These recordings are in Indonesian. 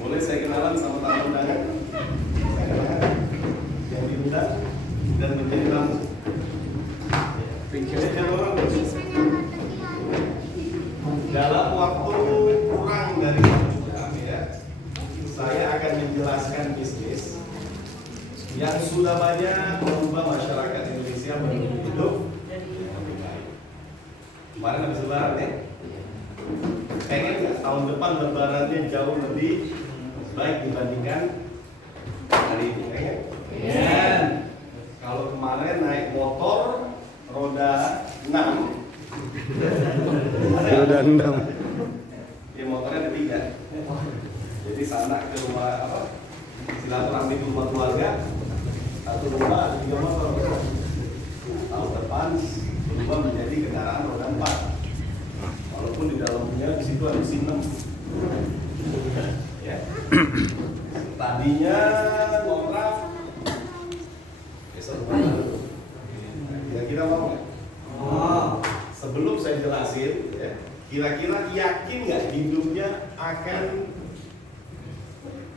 Boleh saya kenalan sama tamu undangan? Saya kenalan yang diundang dan menjadi tamu. Pikirnya jangan orang dalam waktu kurang dari 1 jam ya, saya akan menjelaskan bisnis yang sudah banyak merubah masyarakat Indonesia menuju hidup yang lebih baik. Kemarin habis lebaran ya, pengen nggak tahun depan lebarannya jauh lebih baik dibandingkan hari ini? Pengen. Kalau kemarin naik motor roda 6, roda 6. Ya motornya ada 3. Jadi sana ke rumah silaturahmi ke rumah keluarga, satu rumah ada 3 motor. Tahun depan berubah menjadi kendaraan roda 4. Walaupun di dalamnya di situ ada SIM 6. Ya. Tadinya ngontrak besok baru. Kira-kira mau nggak? Sebelum saya jelasin, ya, kira-kira yakin nggak hidupnya akan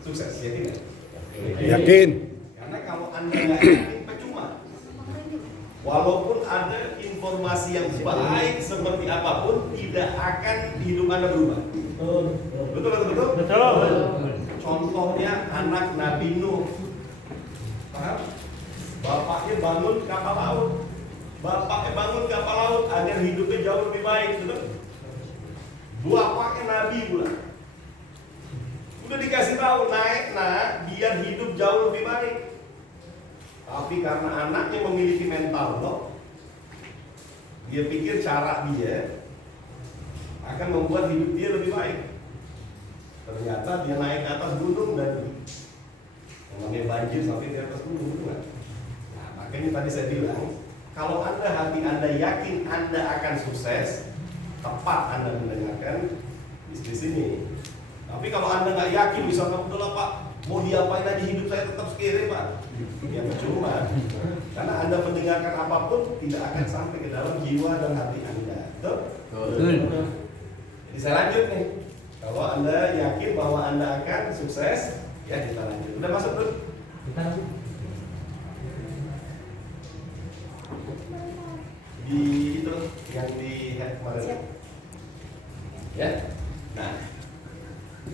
sukses? Yakin nggak? Yakin. Karena kalau Anda nggak yakin, percuma. Walaupun ada informasi yang baik seperti apapun, tidak akan hidup Anda berubah. Betul. Contohnya anak Nabi Nuh. Paham? Bapaknya bangun kapal laut. Agar hidupnya jauh lebih baik, betul? Bapaknya Nabi pula. Udah dikasih tahu naik biar hidup jauh lebih baik. Tapi karena anaknya memiliki mental loh, dia pikir cara dia akan membuat hidup dia lebih baik. Ternyata dia naik ke atas gunung dan namanya banjir sampai di atas gunung, betul nggak? Nah, makanya tadi saya bilang, kalau hati Anda yakin Anda akan sukses, tepat Anda mendengarkan bisnis ini. Tapi kalau Anda nggak yakin, misalnya betul Pak, mau diapain aja hidup saya tetap sekere Pak, ya percuma. Karena Anda mendengarkan apapun tidak akan sampai ke dalam jiwa dan hati Anda. Betul? Jadi saya lanjut nih. Kalau Anda yakin bahwa Anda akan sukses, ya kita lanjut. Udah masuk dulu? Di itu yang di head kemarin. Ya. Nah,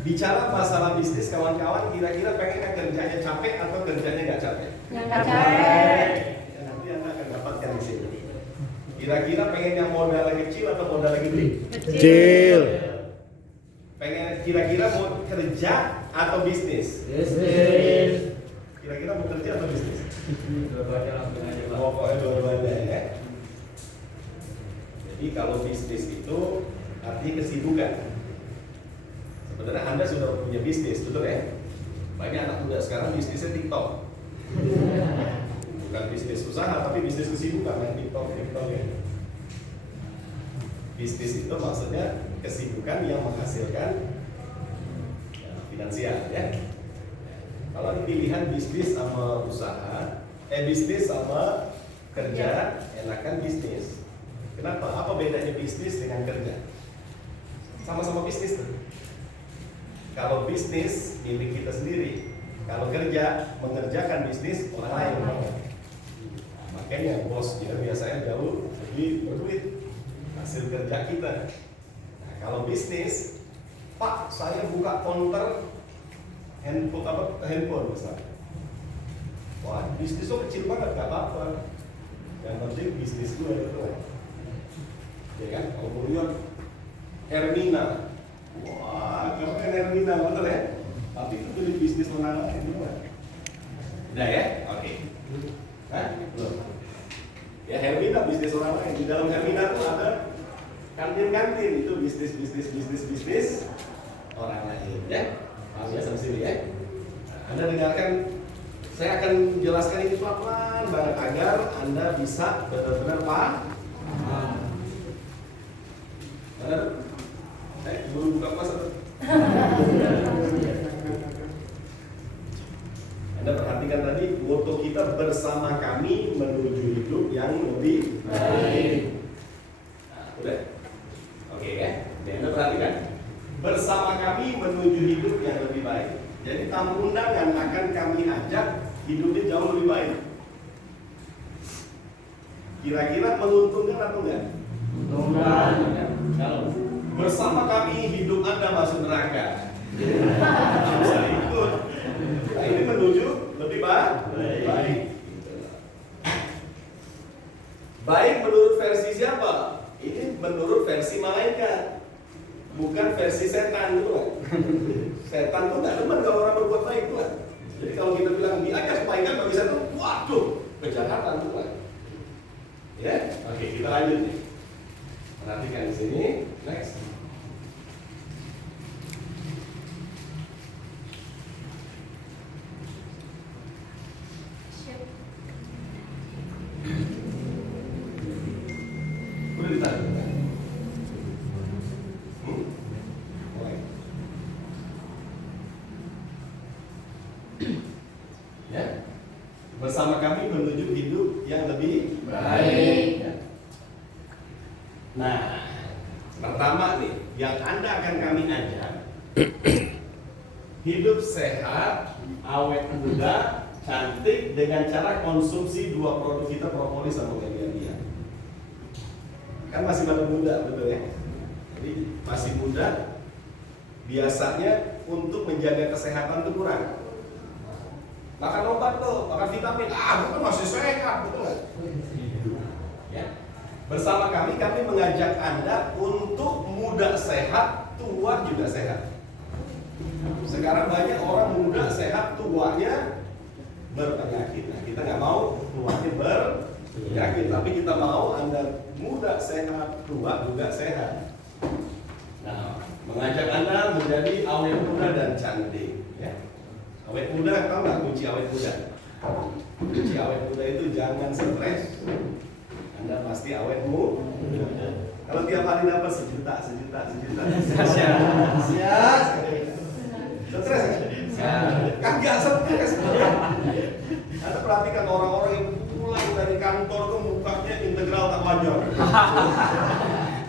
bicara masalah bisnis, kawan-kawan kira-kira pengen kerjanya capek atau kerjanya nggak capek? Yang nggak capek. Ya, nanti Anda akan dapatkan di sini. Kira-kira pengen yang modalnya kecil atau modalnya gede? Kecil. Pengen kira-kira mau kerja atau bisnis? Bisnis. Kira-kira mau kerja atau bisnis? Dua-duanya langsung aja Pak. Pokoknya dua-duanya ya. Jadi kalau bisnis itu artinya kesibukan. Sebenarnya Anda sudah punya bisnis, betul ya? Banyak anak muda sekarang bisnisnya TikTok. Bukan bisnis usaha, tapi bisnis kesibukan yang TikTok ya. Bisnis itu maksudnya kesibukan yang menghasilkan finansial ya. Kalau ada pilihan bisnis sama usaha, bisnis sama kerja, enakan bisnis. Kenapa? Apa bedanya bisnis dengan kerja? Sama-sama bisnis tuh. Kalau bisnis milik kita sendiri, kalau kerja mengerjakan bisnis orang lain. Makanya bos dia biasanya jauh lebih berduit hasil kerja kita. Nah, kalau bisnis, Pak, saya buka counter handphone misalnya. Wah, bisnis lo kecil banget, gak apa-apa. Yang penting bisnis gue itu. Ya kan? Kalau mau lihat Hermina, wah, keren Hermina, betul ya? Tapi itu jadi bisnis orang lain, gimana? Udah ya? Oke. Hah? Belum. Ya Hermina bisnis orang lain. Di dalam Hermina tuh ada kantin-kantin, itu bisnis orang lain ya. Paham ya sampai sini ya? Anda dengarkan, saya akan jelaskan ini pelan-pelan banget agar Anda bisa benar-benar paham. Baru buka puasa. Anda perhatikan tadi moto kita bersama kami menuju hidup yang lebih baik. Nah, udah? Oke ya? Anda perhatikan. Bersama kami menuju hidup yang lebih baik. baik. Jadi tamu undangan akan kami ajak hidupnya jauh lebih baik. Kira-kira menguntungkan atau enggak? Menguntungkan. Kalau bersama kami hidup Anda masuk neraka, bisa ikut. Nah, ini menuju lebih baik. Baik menurut versi siapa? Ini menurut versi malaikat, bukan versi setan itu kan. Setan tuh nggak demen kalau orang berbuat baik tuh kan. Jadi kalau kita bilang diajak kebaikan bagi setan, waduh, kejahatan tuh kan. Ya, oke, kita lanjut nih. Perhatikan di sini. Next. Udah ditarik kan? Mulai. Ya. Bersama kami menuju hidup yang lebih Baik. Nah, pertama nih, yang Anda akan kami ajak hidup sehat, awet muda, cantik dengan cara konsumsi dua produk kita, propolis sama melia. Kan masih pada muda, betul ya? Jadi masih muda, biasanya untuk menjaga kesehatan itu kurang. Makan obat tuh, makan vitamin, bukan masih sehat, betul nggak? Ya. Bersama kami mengajak Anda untuk muda sehat, tua juga sehat. Sekarang banyak orang muda sehat, tuanya berpenyakit. Nah, kita nggak mau tuanya berpenyakit, tapi kita mau Anda muda sehat, tua juga sehat. Nah, mengajak Anda menjadi awet muda dan cantik. Ya. Awet muda, tahu nggak kunci awet muda? Kunci awet muda itu jangan stres. Anda pasti awet muda. Kalau tiap hari dapat sejuta. Siap. Stres ya? Kagak stres. Anda perhatikan orang-orang yang pulang dari kantor tuh mukanya integral tak wajar.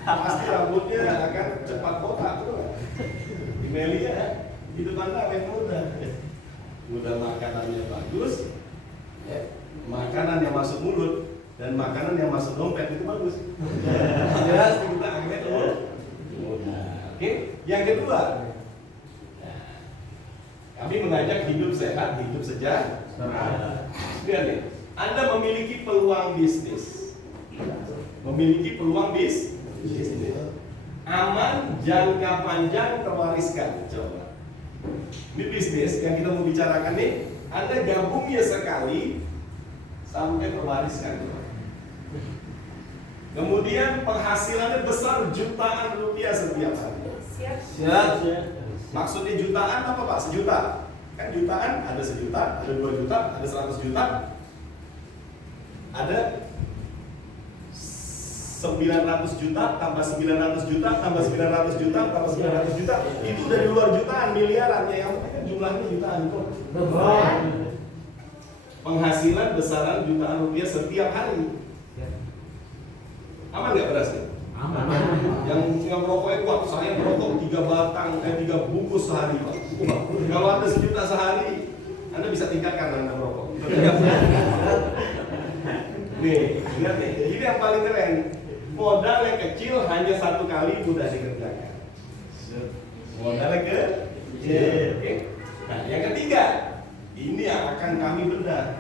Pasti rambutnya akan cepat botak, betul nggak? Emailnya hidup Anda awet muda. Mudah makanannya bagus, ya. Makanan yang masuk mulut dan makanan yang masuk dompet itu bagus. Jelas kita awet muda. Oke, yang kedua, kami mengajak hidup sehat, hidup sejahtera. Lihat nih, Anda memiliki peluang bisnis, bisnis, aman, jangka panjang, terwariskan. Coba. Ini bisnis yang kita mau bicarakan nih, Anda gabungnya sekali sampai terwariskan. Kemudian penghasilannya besar jutaan rupiah setiap hari. Siap. Maksudnya jutaan apa Pak? Sejuta. Kan jutaan ada sejuta, ada 2 juta, ada 100 juta, ada 900 juta, tambah 900 juta, tambah 900 juta, tambah 900 juta. Itu dari luar jutaan, miliaran. Ya, yang penting kan jumlahnya jutaan kok. Penghasilan besaran jutaan rupiah setiap hari. Aman nggak berasnya? Aman. Yang merokoknya kuat, saya merokok 3 bungkus sehari Pak. Kalau Anda sejuta sehari, Anda bisa tingkatkan Anda merokok. Nih, lihat nih, ini yang paling keren. Modal yang kecil hanya 1 kali mudah dikerjakan. Modalnya kecil. Oke. Nah, yang ketiga, ini yang akan kami bedah.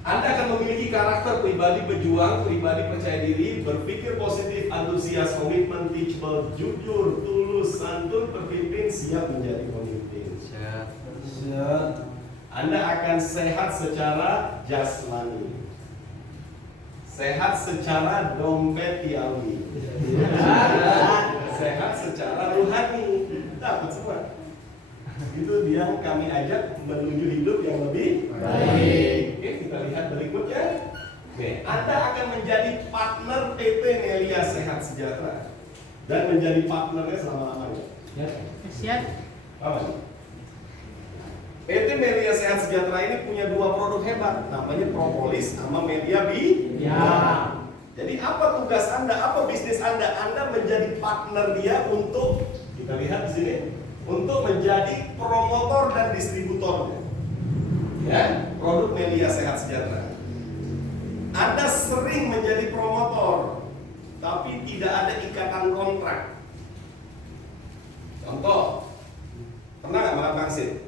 Anda akan memiliki karakter pribadi pejuang, pribadi percaya diri, berpikir positif, antusias, komitmen, teachable, jujur, tulus, santun, terpimpin, siap menjadi pemimpin. Siap. Anda akan sehat secara jasmani, sehat secara dompetiawi, sehat secara rohani, dapat semua. Itu yang kami ajak menuju hidup yang lebih baik. Oke, kita lihat berikutnya. Oke, Anda akan menjadi partner PT Melia Sehat Sejahtera dan menjadi partnernya selama-lamanya. Siap. Apa? PT Melia Sehat Sejahtera ini punya 2 produk hebat, namanya propolis sama media Ya. Jadi apa tugas Anda? Apa bisnis Anda? Anda menjadi partner dia untuk, kita lihat di sini, untuk menjadi promotor dan distributornya. Ya, produk Melia Sehat Sejahtera. Anda sering menjadi promotor, tapi tidak ada ikatan kontrak. Contoh, pernah nggak makan pangsit?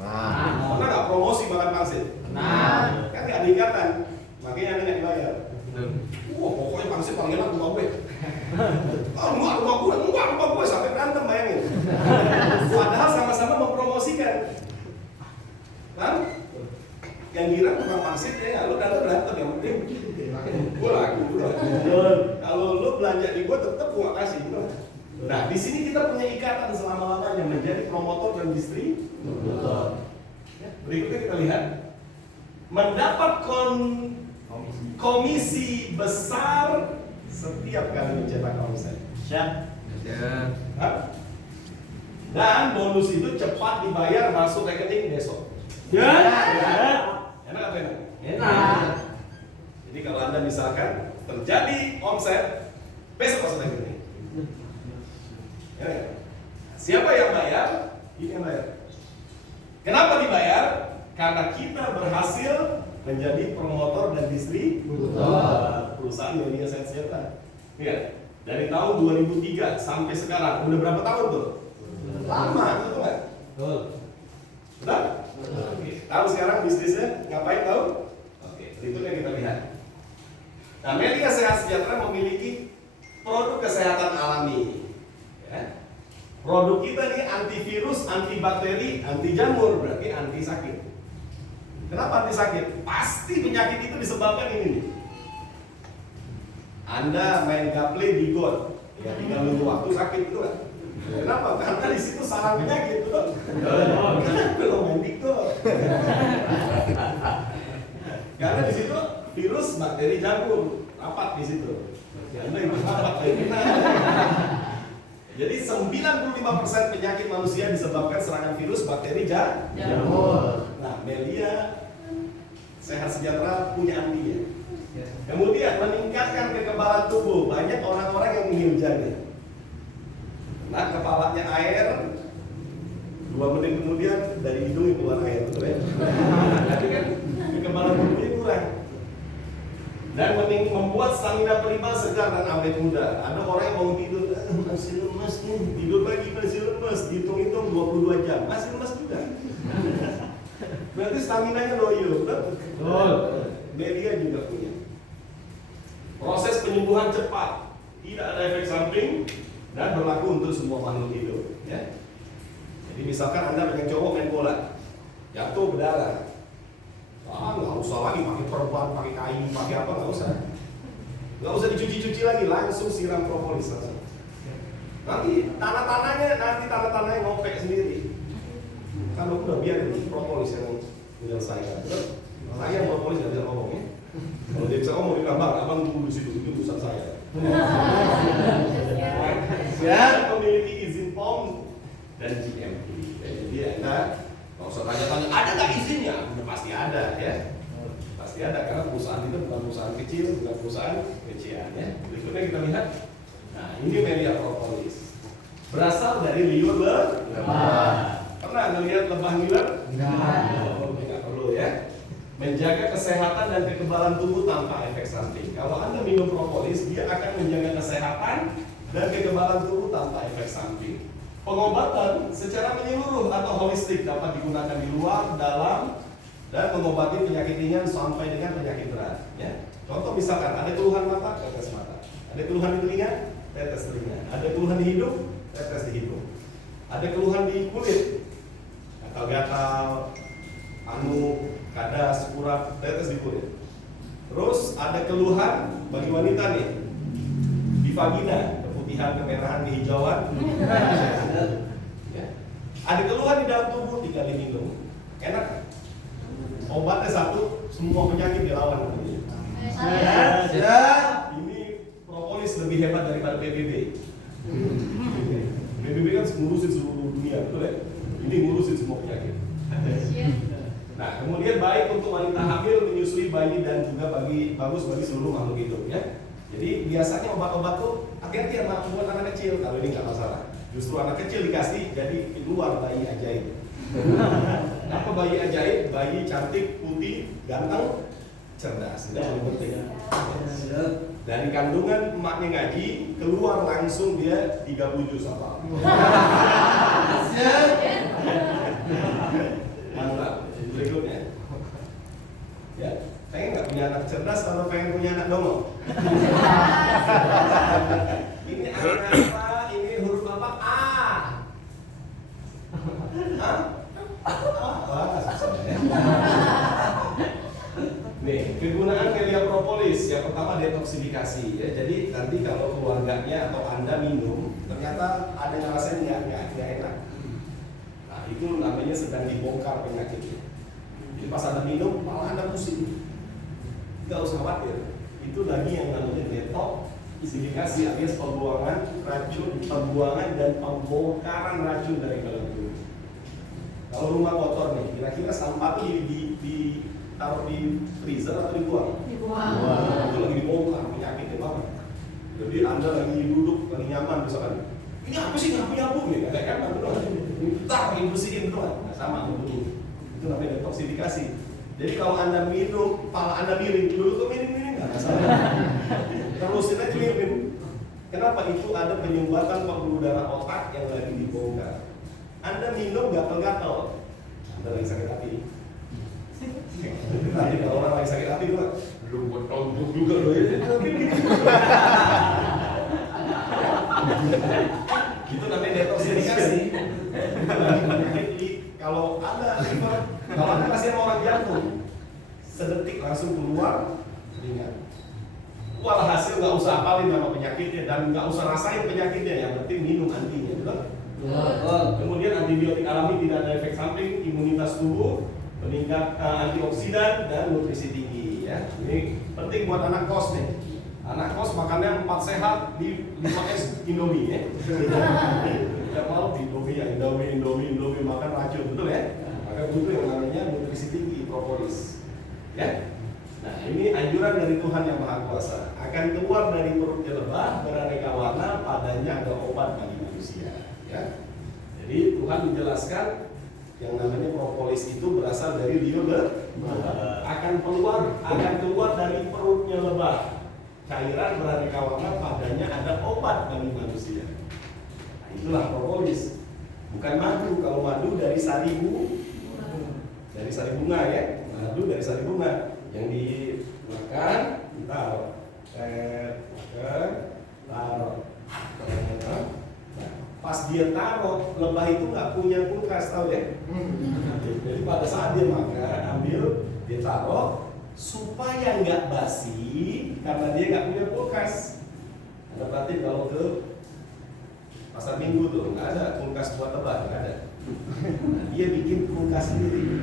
Pernah nggak promosi makan pangsit? Kan nggak ada ikatan, makanya Anda nggak dibayar. Wah, pokoknya pangsit paling enak rumah gue. Enggak rumah gue sampai berantem, bayangin. Padahal sama-sama mempromosikan. Kan? Yang kira tukang pangsit ya, lu datang berantem yang penting gue laku. Kalau lu belanja di gue tetap gue gak kasih. Nah, di sini kita punya ikatan selama-lamanya menjadi promotor dan distributor. Berikutnya kita lihat mendapat komisi besar setiap kali mencetak omset. Dan bonus itu cepat dibayar masuk rekening besok. Enak apa enak? Enak. Jadi kalau Anda misalkan terjadi omset, besok masuk rekening. Ya. Siapa yang bayar? Ini yang bayar. Kenapa dibayar? Karena kita berhasil menjadi promotor dan distributor perusahaan Melia Sehat Sejahtera. Ya, dari tahun 2003 sampai sekarang udah berapa tahun tuh? Lama, betul nggak? Betul. Betul? Oke. Tahu sekarang bisnisnya ngapain tahu? Oke, berikutnya kita lihat. Nah, Melia Sehat Sejahtera memiliki produk kesehatan alami. Ya. Produk kita nih antivirus, antibakteri, anti jamur, berarti anti sakit. Kenapa anti sakit? Pasti penyakit itu disebabkan ini nih. Anda main gaple di got, ya tinggal nunggu waktu sakit itu kan. Kenapa? Karena di situ sarang penyakit, betul? Belum main di got. Karena di situ virus, bakteri, jamur rapat di situ. Anda ikut rapat kayak gimana? Jadi 95% penyakit manusia disebabkan serangan virus, bakteri, jamur. Nah, Melia Sehat Sejahtera punya antinya. Kemudian meningkatkan kekebalan tubuh. Banyak orang-orang yang ingin menjaga. Nah, kepalanya air, 2 menit kemudian dari hidung keluar air, betul ya? Tapi kan kekebalan tubuhnya kurang. Dan membuat stamina prima segar dan awet muda. Ada orang yang mau tidur, masih lemas nih, tidur lagi masih lemas, dihitung-hitung 22 jam, masih lemas juga. Berarti stamina-nya loyo, betul? Melia juga punya. Proses penyembuhan cepat, tidak ada efek samping, dan berlaku untuk semua makhluk hidup. Ya. Jadi misalkan Anda pengen cowok main bola, jatuh berdarah. Nggak usah lagi pakai perban, pakai kain, pakai apa, nggak usah. Nggak usah dicuci-cuci lagi, langsung siram propolis langsung. Nanti tanah-tanahnya ngopek sendiri. Kalau udah biarin propolis yang menyelesaikan. Saya propolis nggak bisa ngomong ya. Kalau dia bisa ngomong, dia bilang, abang tunggu di situ, itu urusan saya. Saya memiliki izin POM dan GMP. Jadi Anda nggak usah tanya-tanya, ada nggak izinnya? Udah pasti ada ya. Pasti ada karena perusahaan itu bukan perusahaan kecil, bukan perusahaan kecilan ya. Berikutnya kita lihat. Nah, ini Melia Propolis. Berasal dari liur lebah. Pernah ngelihat lebah ngiler? Nggak perlu ya. Menjaga kesehatan dan kekebalan tubuh tanpa efek samping. Kalau Anda minum propolis, dia akan menjaga kesehatan dan kekebalan tubuh tanpa efek samping. Pengobatan secara menyeluruh atau holistik dapat digunakan di luar, dalam, dan mengobati penyakit ringan sampai dengan penyakit berat. Ya. Contoh misalkan ada keluhan mata, tetes mata. Ada keluhan di telinga, tetes telinga. Ada keluhan di hidung, tetes di hidung. Ada keluhan di kulit, gatal-gatal, kadas, kurap, tetes di kulit. Terus ada keluhan bagi wanita nih di vagina, keputihan, kemerahan, kehijauan. Ya. Ada keluhan di dalam tubuh, tinggal minum. Enak kan? Obatnya satu, semua penyakit dilawan. Ini propolis lebih hebat daripada PBB. PBB kan ngurusin seluruh dunia, betul ya? Ini ngurusin semua penyakit. Nah, kemudian baik untuk wanita hamil, menyusui bayi, dan juga bagus bagi seluruh makhluk hidup ya. Jadi biasanya obat-obat tuh hati-hati sama buat anak kecil, kalau ini nggak masalah. Justru anak kecil dikasih jadi keluar bayi ajaib. Apa bayi ajaib? Bayi cantik, putih, ganteng, cerdas. Itu yang paling penting. Dari kandungan emaknya ngaji, keluar langsung dia 37 apa? Mantap. Berikutnya. Ya, pengen nggak punya anak cerdas atau pengen punya anak dongeng? Ini anak apa? Ini huruf apa? A. Hah? Nih, kegunaan Melia propolis yang pertama detoksifikasi ya. Jadi nanti kalau keluarganya atau Anda minum, ternyata ada yang ngerasain nggak enak. Nah, itu namanya sedang dibongkar penyakitnya. Jadi pas Anda minum, malah Anda pusing. Nggak usah khawatir. Itu lagi yang namanya detoksifikasi alias pembuangan racun, pembuangan dan pembongkaran racun dari dalam tubuh. Kalau rumah kotor nih, kira-kira sampah itu taruh di freezer atau dibuang? Dibuang. Itu lagi dibongkar, penyakitnya banget. Jadi Anda lagi duduk, lagi nyaman misalkan, ini apa sih nyapu-nyapu nih? Ada kan? Bentar, bersihin doang. Nah, sama begitu. Itu namanya detoksifikasi. Jadi kalau Anda minum, kepala Anda miring, dulu tuh miring-miring nggak masalah. Terusin aja minum. Kenapa? Itu ada penyumbatan pembuluh darah otak yang lagi dibongkar. Anda minum gatal-gatal, Anda lagi sakit hati. Nanti kalau orang lagi sakit hati juga, lu buat tonjuk juga loh ya. Itu namanya detoksifikasi. Kalau Anda liver, kalau Anda kasih sama orang jantung, sedetik langsung keluar ringan. Walhasil nggak usah apalin nama penyakitnya dan nggak usah rasain penyakitnya, yang penting minum antinya, betul? Kemudian antibiotik alami tidak ada efek samping, imunitas tubuh, meningkat antioksidan dan nutrisi tinggi ya. Ini penting buat anak kos nih. Anak kos makannya 4 sehat di 5S Indomie ya. Tidak mau di Indomie makan racun, betul ya? Maka butuh yang namanya nutrisi tinggi, propolis. Ya. Nah, ini anjuran dari Tuhan yang Maha Kuasa. Akan keluar dari perutnya lebah beraneka warna, padanya ada obat bagi manusia. Ya. Jadi Tuhan menjelaskan yang namanya propolis itu berasal dari liur lebah. Akan keluar dari perutnya lebah. Cairan beraneka warna, padanya ada obat bagi manusia. Nah, itulah propolis. Bukan madu. Kalau madu dari sari bunga ya. Madu dari sari bunga yang dimakan, taruh. Taruh. Pas dia taruh, lebah itu nggak punya kulkas, tahu ya? Jadi pada saat dia makan, ambil, dia taruh supaya nggak basi, karena dia nggak punya kulkas. Anda perhatiin kalau ke pasar minggu tuh nggak ada kulkas buat lebah, nggak ada. Nah, dia bikin kulkas sendiri.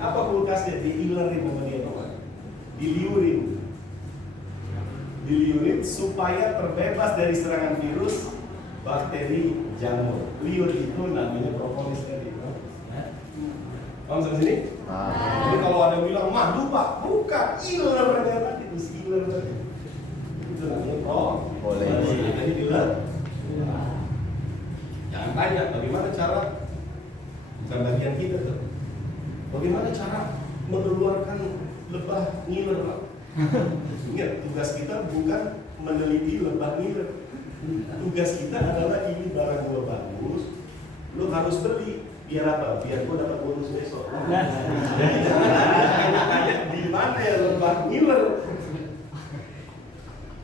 Apa kulkasnya? Diilerin sama dia, teman. Diliurin supaya terbebas dari serangan virus, bakteri, jamur. Liur itu namanya propolis tadi. Paham sampai sini? Jadi kalau ada yang bilang madu pak, bukan, iler tadi itu iler tadi. Itu namanya propolis. Jadi iler. Jangan tanya bagaimana cara, bukan bagian kita tuh. Bagaimana cara mengeluarkan lebah ngiler pak? Ingat, tugas kita bukan meneliti lebah ngiler. Tugas kita adalah ini barang gua bagus, lu harus beli. Biar apa? Biar gua dapat bonus besok. Jadi jangan tanya di mana ya lebah ngiler.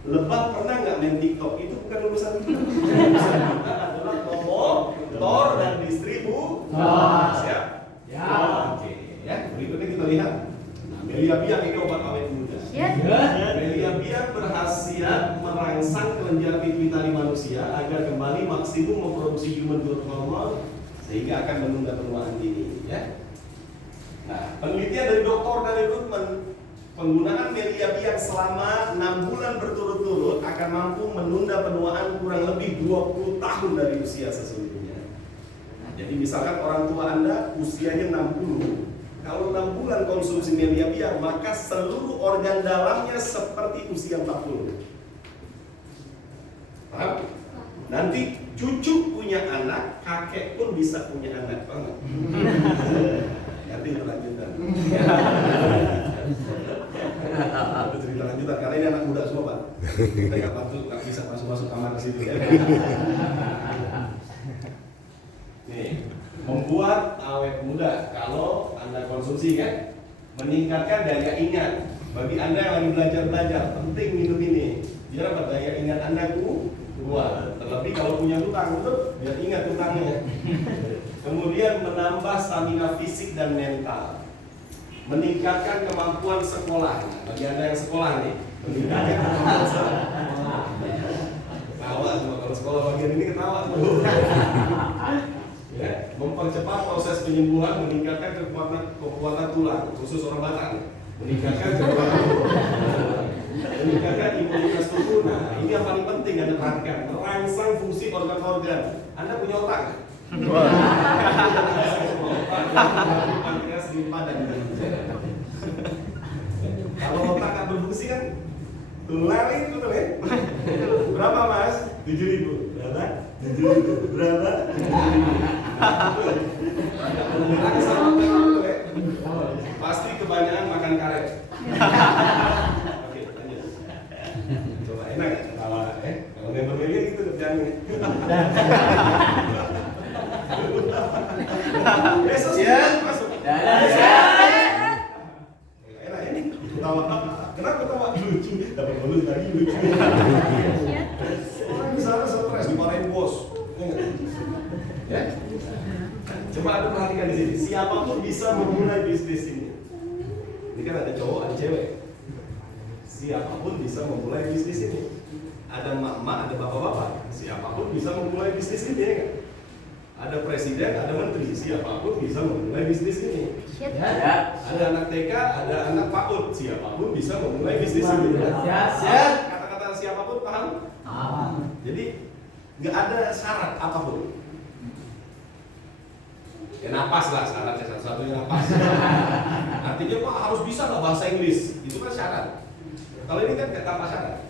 Lebah pernah nggak main TikTok? Itu bukan urusan kita. Urusan kita adalah promotor dan distributor. Siap? Ya. Oke. Ya. Berikutnya kita lihat. Nah, Melia biak ini obat awet muda. Melia biak berkhasiat merangsang kelenjar pituitari manusia agar kembali maksimum memproduksi human growth hormone sehingga akan menunda penuaan dini. Ya. Nah, penelitian dari Dr. Daniel Rutman, penggunaan Melia biak selama 6 bulan berturut-turut akan mampu menunda penuaan kurang lebih 20 tahun dari usia sesungguhnya. Nah, jadi misalkan orang tua Anda usianya 60, kalau 6 bulan konsumsi Melia biak, maka seluruh organ dalamnya seperti usia 40. Paham? Nanti cucu punya anak, kakek pun bisa punya anak, paham nggak? Nanti itu lanjutan. Itu cerita lanjutan karena ini anak muda semua, Pak. Kita nggak bisa masuk kamar ke situ ya. Nih, membuat awet muda kalau Anda konsumsi kan, meningkatkan daya ingat. Bagi Anda yang lagi belajar, penting minum ini. Biar apa? Daya ingat Anda kuat. Terlebih kalau punya hutang, betul? Biar ingat hutangnya. Kemudian menambah stamina fisik dan mental. Meningkatkan kemampuan sekolah. Bagi Anda yang sekolah nih, meningkatkan kemampuan sekolah. Ketawa semua kalau sekolah bagian ini ketawa. Ya, mempercepat proses penyembuhan, meningkatkan kekuatan tulang, khusus orang Batak. Meningkatkan kekuatan tulang, meningkatkan imunitas tubuh. Nah, ini yang paling penting Anda perhatikan. Merangsang fungsi organ-organ. Anda punya otak? Pankreas di padan. Kalau otak nggak berfungsi kan lari itu betul ya? Berapa Mas? 7.000. Berapa? 7.000. Berapa? 7.000. Pasti kebanyakan makan karet. Oke, lanjut. Coba enak ya ketawa kalau member milih itu kerjanya. Besok masuk. Enak ini ketawa. Kenapa ketawa? Lucu. Dapat bonus lagi lucu. Orang di sana stres dimarahin bos. Ya. Coba Anda perhatikan di sini. Siapapun bisa memulai bisnis ini. Ini kan ada cowok, ada cewek. Siapapun bisa memulai bisnis ini. Ada emak-emak, ada bapak-bapak. Siapapun bisa memulai bisnis ini, ya kan? Ada presiden, ada menteri. Siapapun bisa memulai bisnis ini. Ya. Ada anak TK, ada anak PAUD. Siapapun bisa memulai bisnis ini. Siap. Kata-kata siapapun paham? Paham. Jadi nggak ada syarat apapun. Ya napas lah syaratnya, satu-satunya napas. Artinya Pak harus bisa nggak bahasa Inggris, itu kan syarat. Kalau ini kan nggak tanpa syarat.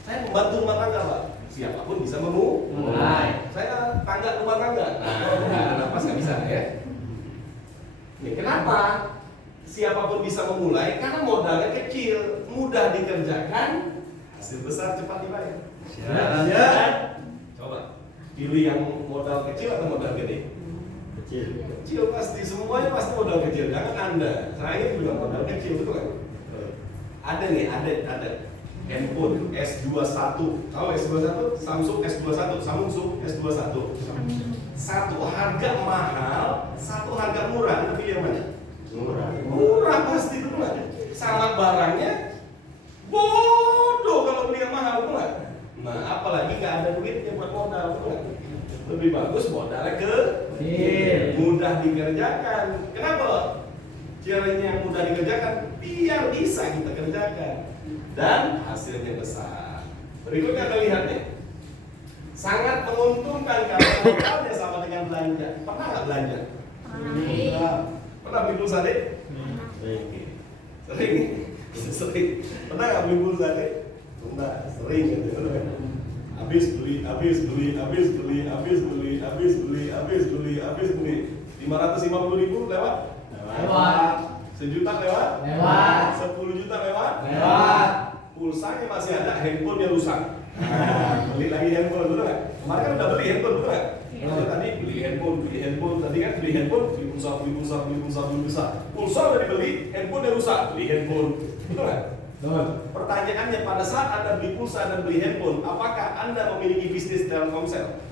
Saya membantu rumah tangga Pak, siapapun bisa memulai. Saya tangga rumah tangga, nah napas nggak bisa ya. Nih, kenapa? Siapapun bisa memulai karena modalnya kecil, mudah dikerjakan, hasil besar cepat dibayar. Siap. Coba pilih yang modal kecil atau modal gede? Kecil pasti, semuanya pasti modal kecil. Jangan Anda, saya juga modal kecil, betul kan? Ada nih, ada handphone S21. Tahu S21? Samsung S21, Samsung S21. Satu harga mahal, satu harga murah. Anda pilih yang mana? Murah pasti, betul kan? Sama barangnya bodoh kalau beli yang mahal, betul kan? Nah, apalagi nggak ada duitnya buat modal, betul kan? Lebih bagus modalnya mudah dikerjakan. Kenapa? Caranya yang mudah dikerjakan biar bisa kita kerjakan dan hasilnya besar. Berikutnya kita lihat nih. Sangat menguntungkan kalau modalnya sama dengan belanja. Pernah nggak belanja? Pernah beli pulsa deh? Sering. Pernah nggak beli pulsa deh? Pernah. Sering gitu. Habis beli 550.000 lewat? Sejuta lewat? 10 juta lewat? Pulsanya masih ada, handphonenya rusak. Beli lagi handphone, betul nggak? Kemarin kan udah beli handphone, betul nggak? Tadi beli handphone, tadi kan beli handphone, beli pulsa. Pulsa udah dibeli, handphonenya rusak, beli handphone, betul nggak? Pertanyaannya, pada saat Anda beli pulsa dan beli handphone, apakah Anda memiliki bisnis Telkomsel?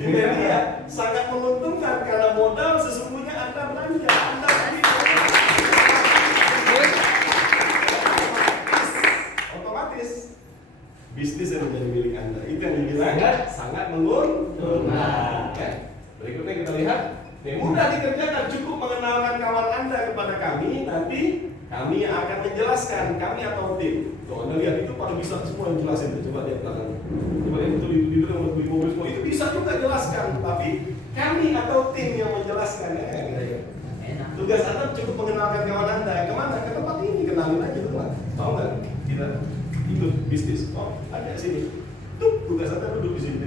Ini dia sangat menguntungkan karena modal sesungguhnya Anda belanja. Anda otomatis bisnis yang menjadi milik Anda. Itu yang dibilang sangat menguntungkan. Berikutnya kita lihat, mudah dikerjakan, cukup mengenalkan kawan Anda kepada kami, nanti kami akan menjelaskan, kami atau tim. Tuh, Anda lihat itu pada bisa semua yang jelasin. Coba lihat belakang. Coba lihat itu yang beli mobil semua itu bisa juga jelaskan, tapi kami atau tim yang menjelaskan ya. Tugas Anda cukup mengenalkan kawan Anda. Kemana? Ke tempat ini, kenalin aja tuh, Tahu nggak? Kita ikut bisnis. Oh, ada sini. Tuh, tugas Anda duduk di sini.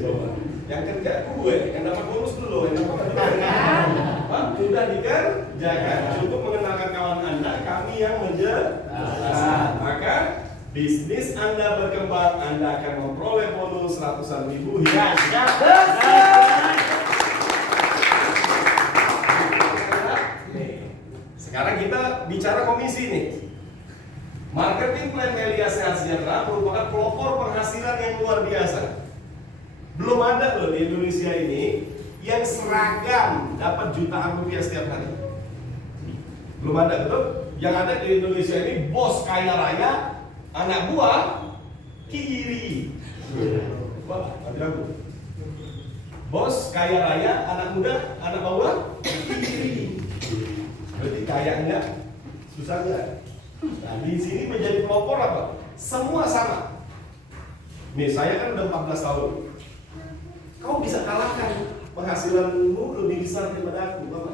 Coba. Yang kerja gue, yang dapat bonus dulu, yang dapat Pak, sudah dikerjakan. Cukup mengenalkan kawan Anda, kami yang menjelaskan. Maka bisnis Anda berkembang, Anda akan memperoleh bonus ratusan ribu hingga. Sekarang kita bicara komisi nih. Marketing Plan Melia Sehat Sejahtera merupakan pelopor penghasilan yang luar biasa. Belum ada loh di Indonesia ini yang seragam dapat jutaan rupiah setiap hari. Belum ada, betul? Yang ada di Indonesia ini bos kaya raya, anak buah kiri. Wah, ada aku. Bos kaya raya, anak muda, anak bawah kiri. Berarti kaya enggak? Susah enggak? Nah, di sini menjadi pelopor apa? Semua sama. Nih, saya kan udah 14 tahun. Kau bisa kalahkan penghasilanmu lebih besar daripada aku, Bapak.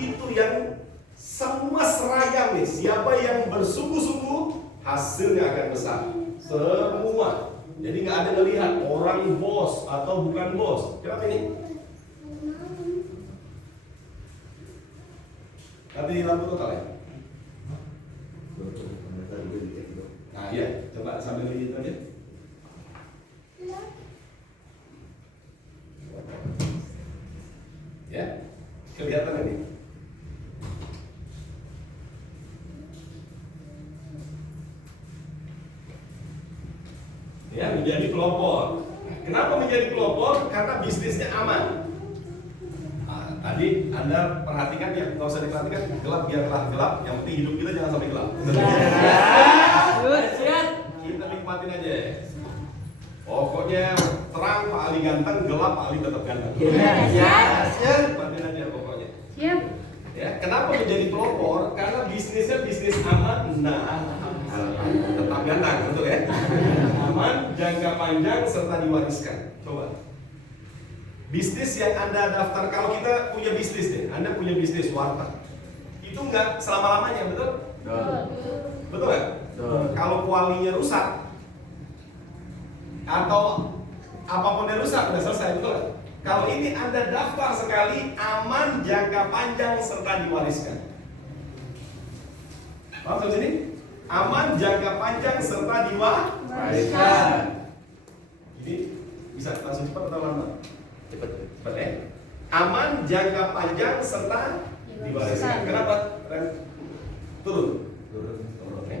Itu yang semua seragam nih. Siapa yang bersungguh-sungguh, hasilnya akan besar. Semua. Jadi nggak ada melihat orang bos atau bukan bos. Kenapa ini? Nanti lampu total ya? Nah iya, coba sambil lihat aja. Ya, kelihatan ini. Ya, menjadi pelopor. Kenapa menjadi pelopor? Karena bisnisnya aman. Tadi Anda perhatikan ya, nggak usah diperhatikan, gelap biarlah gelap, yang penting hidup kita jangan sampai gelap. Kita nikmatin aja. Pokoknya terang Pak Ali ganteng, gelap Pak Ali tetap ganteng. Nikmatin aja pokoknya. Siap. Ya, kenapa menjadi pelopor? Karena bisnisnya bisnis aman, tetap ganteng, betul ya? Aman, jangka panjang serta diwariskan. Coba. Bisnis yang Anda daftar, kalau kita punya bisnis nih, Anda punya bisnis warteg, itu nggak selama-lamanya, betul? Betul nggak? Kalau kualinya rusak, atau apapun yang rusak, udah selesai, betul nggak? Kalau ini Anda daftar sekali, aman, jangka panjang, serta diwariskan. Paham sampai sini? Aman, jangka panjang, serta diwariskan. Ini bisa langsung cepat atau lambat? Cepat ya. Aman, jangka panjang serta diwariskan. Kenapa? Turun ya.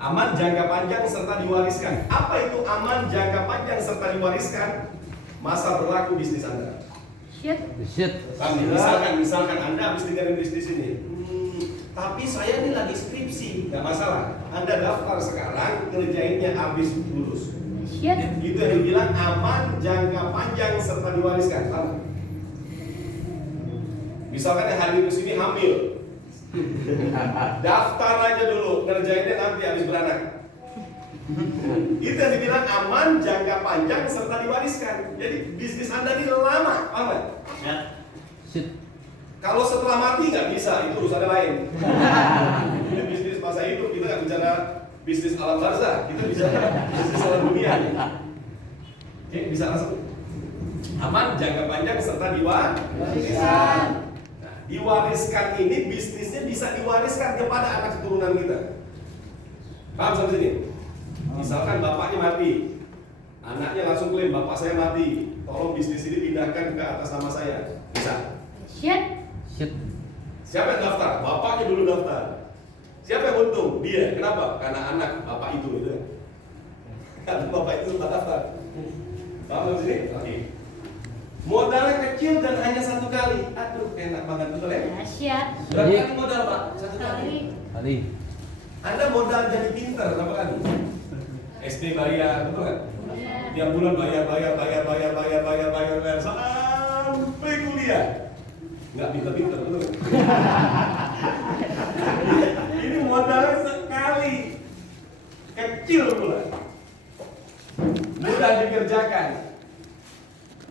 Aman, jangka panjang serta diwariskan. Apa itu aman, jangka panjang serta diwariskan? Masa berlaku bisnis Anda. Misalkan Anda habis dengerin bisnis ini. Tapi saya ini lagi skripsi, nggak masalah. Anda daftar sekarang, kerjainnya habis lulus. Itu yang dibilang aman, jangka panjang serta diwariskan. Misalkan yang hadir ke sini hamil, daftar aja dulu, ngerjainnya nanti habis beranak. Itu yang dibilang aman, jangka panjang serta diwariskan. Jadi bisnis Anda ini lama, aman. Kalau setelah mati nggak bisa, itu urusannya lain. Ini bisnis masa hidup, kita nggak bicara bisnis alam barzah, kita bicara bisnis alam dunia. Oke, bisa langsung. Aman, jangka panjang serta diwariskan. Nah, diwariskan ini bisnisnya bisa diwariskan kepada anak keturunan kita. Paham sampai sini? Misalkan bapaknya mati, anaknya langsung klaim bapak saya mati, tolong bisnis ini pindahkan ke atas nama saya. Bisa? Siapa yang daftar? Bapaknya dulu daftar. Siapa yang untung? Dia. Kenapa? Karena anak bapak itu gitu. Karena bapak itu daftar. Paham sini? Oke. Modalnya kecil dan hanya satu kali. Aduh, enak banget, betul ya? Berapa kali modal, Pak? Satu kali. Anda modal jadi pinter berapa kali? SD bayar, betul kan? Tiap bulan bayar sampai kuliah. Nggak pinter-pinter, betul kan? Ini modalnya sekali, kecil pula, mudah dikerjakan,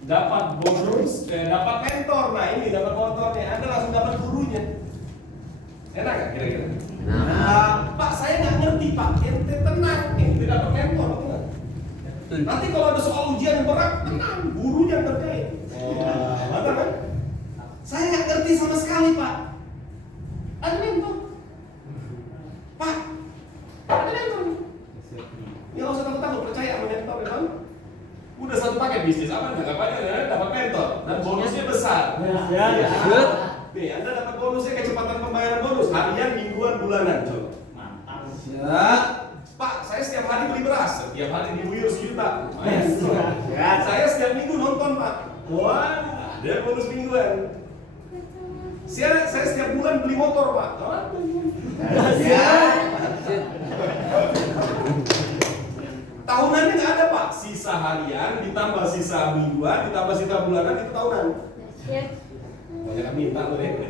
dapat bonus, dapat mentor. Nah ini dapat motornya, Anda langsung dapat gurunya. Enak nggak kira-kira? Pak, saya nggak ngerti Pak. Ente tenang, ente dapat mentor. Tenang. Nanti kalau ada soal ujian yang berat, tenang, gurunya yang terkait. Betul kan? Saya nggak ngerti sama sekali Pak. Ada mentor. Pak, ada mentor. Ya nggak usah takut-takut, percaya sama mentor ya Bang. Udah satu paket bisnis apa nggak apa-apa, dapat mentor dan bonusnya besar. Nih, Anda dapat bonusnya kecepatan pembayaran bonus harian, mingguan, bulanan. Coba. Pak, saya setiap hari beli beras, setiap hari dibuyur 1 juta. Saya setiap minggu nonton Pak. Wah, ada bonus mingguan. Saya setiap bulan beli motor Pak. Tahunannya nggak ada Pak. Sisa harian ditambah sisa mingguan ditambah sisa bulanan itu tahunan. Banyak yang minta tuh ya.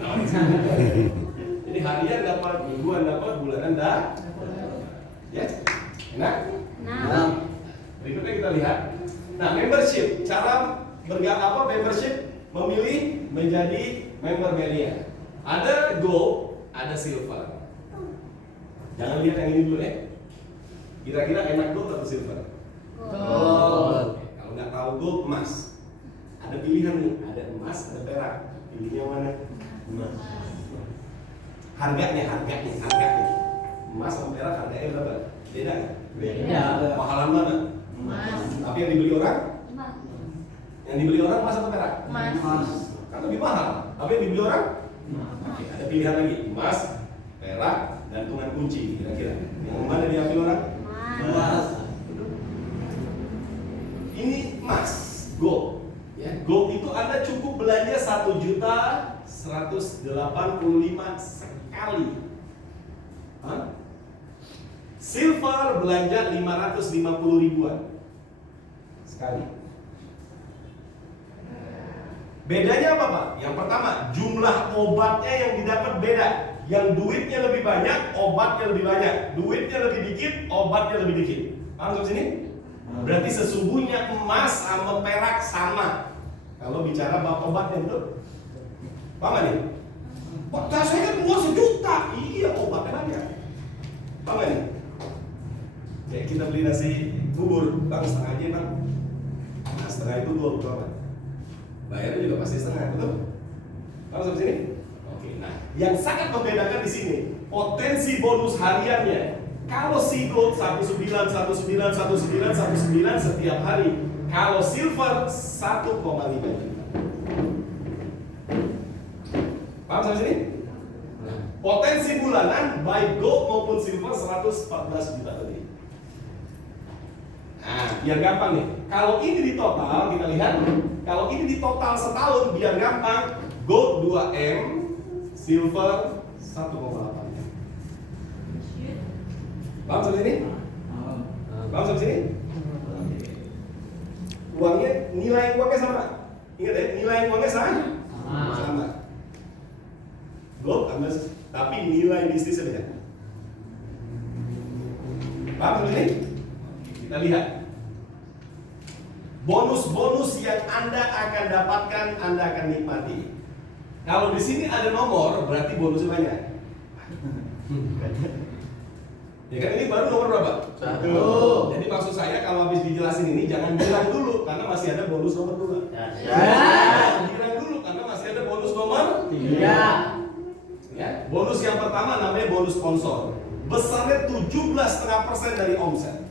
Jadi harian dapat, mingguan dapat, bulanan dah. Ya, enak. Berikutnya kita lihat. Nah, membership, cara membership memilih menjadi member media. Ada gold, ada silver. Jangan lihat yang ini dulu ya. Kira-kira enak gold atau silver? Gold. Kalau nggak tahu gold, emas. Ada pilihan nih, ada emas, ada perak. Pilihnya mana? Emas. Harganya. Emas sama perak harganya berapa? Beda kan? Beda. Mahalan mana? Emas. Tapi yang dibeli orang? Yang dibeli orang emas atau perak? Emas. Kan lebih mahal. Tapi yang dibeli orang? Oke, ada pilihan lagi, emas, perak, gantungan kunci. Kira-kira yang mana diambil orang? Emas. Ini emas, gold. Ya, gold itu Anda cukup belanja 1.185.000 sekali. Silver belanja 550 ribuan sekali. Bedanya apa Pak? Yang pertama, jumlah obatnya yang didapat beda. Yang duitnya lebih banyak, obatnya lebih banyak. Duitnya lebih dikit, obatnya lebih dikit. Paham sampai sini? Berarti sesungguhnya emas sama perak sama. Kalau bicara bab obatnya, betul? Paham nggak nih? Pak, saya kan uang 1 juta. Iya, obatnya banyak. Paham nggak nih? Kayak kita beli nasi bubur, Bang, setengah aja Bang. Nah, setengah itu 20 Bang. Bayarnya juga pasti setengah, betul? Paham sampai sini? Oke, nah, yang sangat membedakan di sini potensi bonus hariannya. Kalau si gold 19 setiap hari. Kalau silver 1,5 juta. Paham sampai sini? Nah, potensi bulanan baik gold maupun silver 114 juta tadi. Nah, biar gampang nih. Kalau ini di total, kita lihat. Kalau ini di total setahun, biar gampang. Gold 2M, silver 1,8. Paham sampai sini? Paham sampai sini? Uangnya, nilai uangnya sama. Ingat ya, nilai uangnya sama? Sama. Gold, tapi nilai bisnisnya beda. Paham sampai sini? Kita lihat. Bonus-bonus yang Anda akan dapatkan, Anda akan nikmati. Kalau di sini ada nomor, berarti bonusnya banyak. Ya kan ini baru nomor berapa? 1. Jadi maksud saya kalau habis dijelasin ini jangan bilang dulu karena masih ada bonus nomor 2. Bilang dulu karena masih ada bonus nomor 3. Ya, bonus yang pertama namanya bonus sponsor. Besarnya 17,5% dari omset.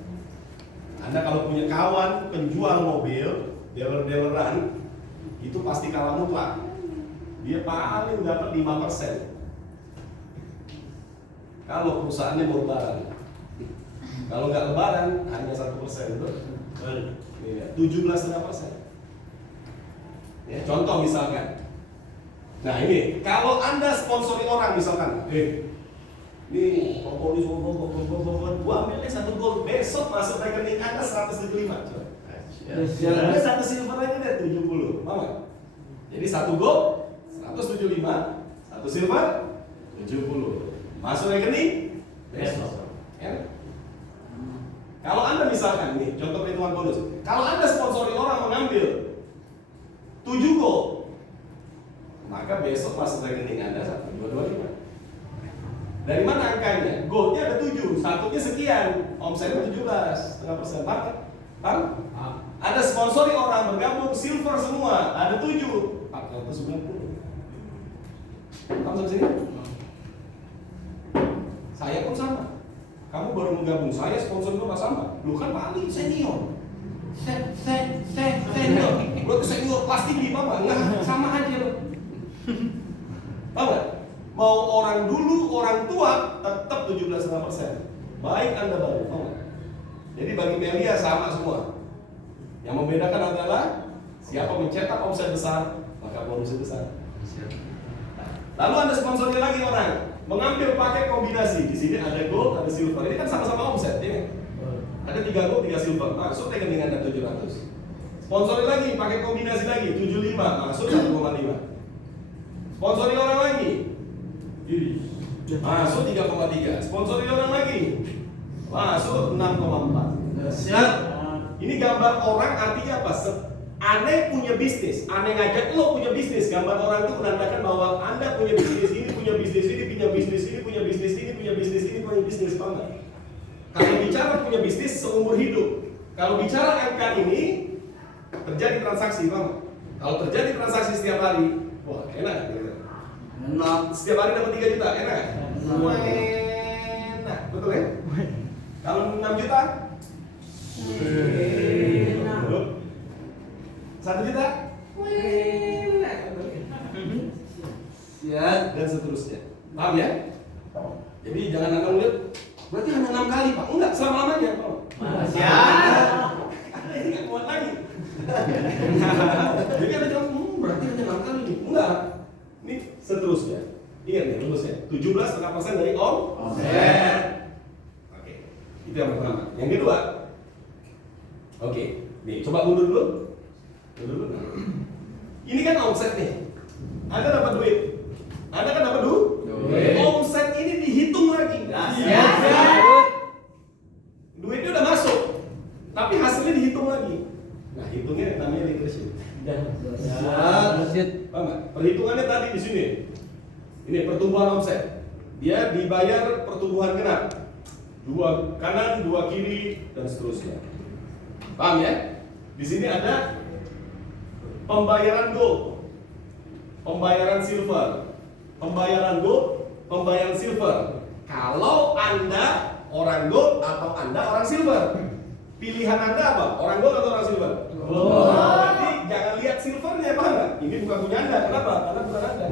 Anda kalau punya kawan penjual mobil, dealer-dealeran, itu pasti kalah mutlak. Dia paling dapat 5%. Kalau perusahaannya mau lebaran. Kalau nggak lebaran, hanya 1%. Betul? 17,5%. Ya, contoh misalkan. Nah ini, kalau Anda sponsori orang misalkan, nih, propolis, gua ambilnya 1 gold, besok masuk rekening Anda 175. Ada 1 silver aja deh 70, mau nggak? Jadi 1 gold 175, 1 silver 70. Masuk rekening besok. Ya? Kalau Anda misalkan nih, contoh perhitungan bonus. Kalau Anda sponsori orang mengambil 7 gold, maka besok masuk rekening Anda 1225. Dari mana angkanya? Goldnya ada 7, satunya sekian, omsetnya 17,5%. Paham? Ada sponsori orang bergabung, silver semua, ada 7, 490. Paham sampai sini? Saya pun sama. Kamu baru menggabung, saya sponsor juga sama. Lu kan paling senior. Senior. Lu ke senior pasti di bawah, enggak sama aja lu. Tahu nggak? Mau orang dulu, orang tua, tetap 17,5%. Baik Anda baru, tahu nggak? Jadi bagi media sama semua. Yang membedakan adalah siapa mencetak omset besar, maka bonusnya besar. Lalu Anda sponsornya lagi orang, mengambil pakai kombinasi. Di sini ada gold, ada silver. Ini kan sama-sama omset, ya. Ada 3 gold, 3 silver. Masuk rekening Anda 700. Sponsornya lagi, pakai kombinasi lagi, 75, masuk 1,5. Sponsori orang lagi, masuk 3,3. Sponsori orang lagi, masuk 6,4. Siap. Ini gambar orang artinya apa? Aneh punya bisnis, aneh ngajak lo punya bisnis. Gambar orang itu menandakan bahwa Anda punya bisnis ini, punya bisnis ini, punya bisnis ini, punya bisnis ini, punya bisnis ini, punya bisnis apa? Kalau bicara punya bisnis seumur hidup, kalau bicara angka ini terjadi transaksi, Pak. Kalau terjadi transaksi setiap hari, wah enak gitu. Enak. Setiap hari dapat 3 juta, enak? Enak. Enak, betul ya? Kalau 6 juta? Enak. 1 juta? Enak. Siap. Dan seterusnya. Paham ya? Jadi jangan Anda melihat, berarti hanya 6 kali Pak. Enggak, selama-lamanya Pak. Siap. Ini nggak kuat lagi. Jadi ada jawab, berarti hanya 6 kali nih. Enggak. Ini seterusnya. Ingat nih rumusnya. 17,5% dari omset. Oke. Itu yang pertama. Yang kedua. Oke. Nih, coba mundur dulu. Mundur dulu. Ini kan omset nih. Anda dapat duit. Anda kan dapat duit. Omset ini dihitung lagi. Siap. Duitnya udah masuk. Tapi hasilnya dihitung lagi. Nah, hitungnya namanya regression. Siap. Paham nggak? Perhitungannya tadi di sini. Ini pertumbuhan omset. Dia dibayar pertumbuhan genap. 2 kanan, 2 kiri, dan seterusnya. Paham ya? Di sini ada pembayaran gold, pembayaran silver, pembayaran gold, pembayaran silver. Kalau Anda orang gold atau Anda orang silver, pilihan Anda apa? Orang gold atau orang silver? Jadi jangan lihat silvernya, paham nggak? Ini bukan punya Anda. Kenapa? Karena bukan Anda.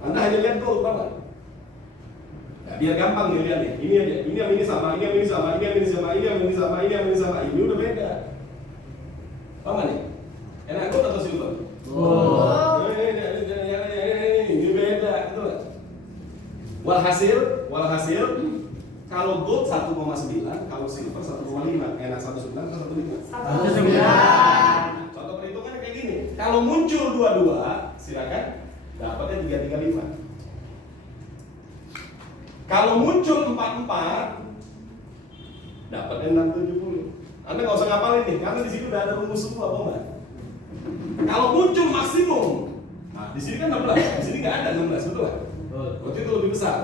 Anda hanya lihat gold, paham nggak? Nah, biar gampang nih lihat nih. Ini aja. Ini yang ini sama, ini yang ini sama, ini yang ini sama, ini yang ini sama, ini yang ini sama. Ini udah beda. Paham nggak nih? Enak gold atau silver? Ini beda, betul nggak? Walhasil, kalau gold 1,9, kalau silver 1,5. Enak 1,9 atau 1,5? 1,9. Contoh perhitungannya kayak gini. Kalau muncul 22, silakan dapatnya 335. Kalau muncul 44, dapatnya 670. Anda nggak usah ngapalin nih, karena di sini udah ada rumus semua, apa enggak? Kalau muncul maksimum, nah di sini kan 16, di sini nggak ada 16, betul nggak? Berarti itu lebih besar.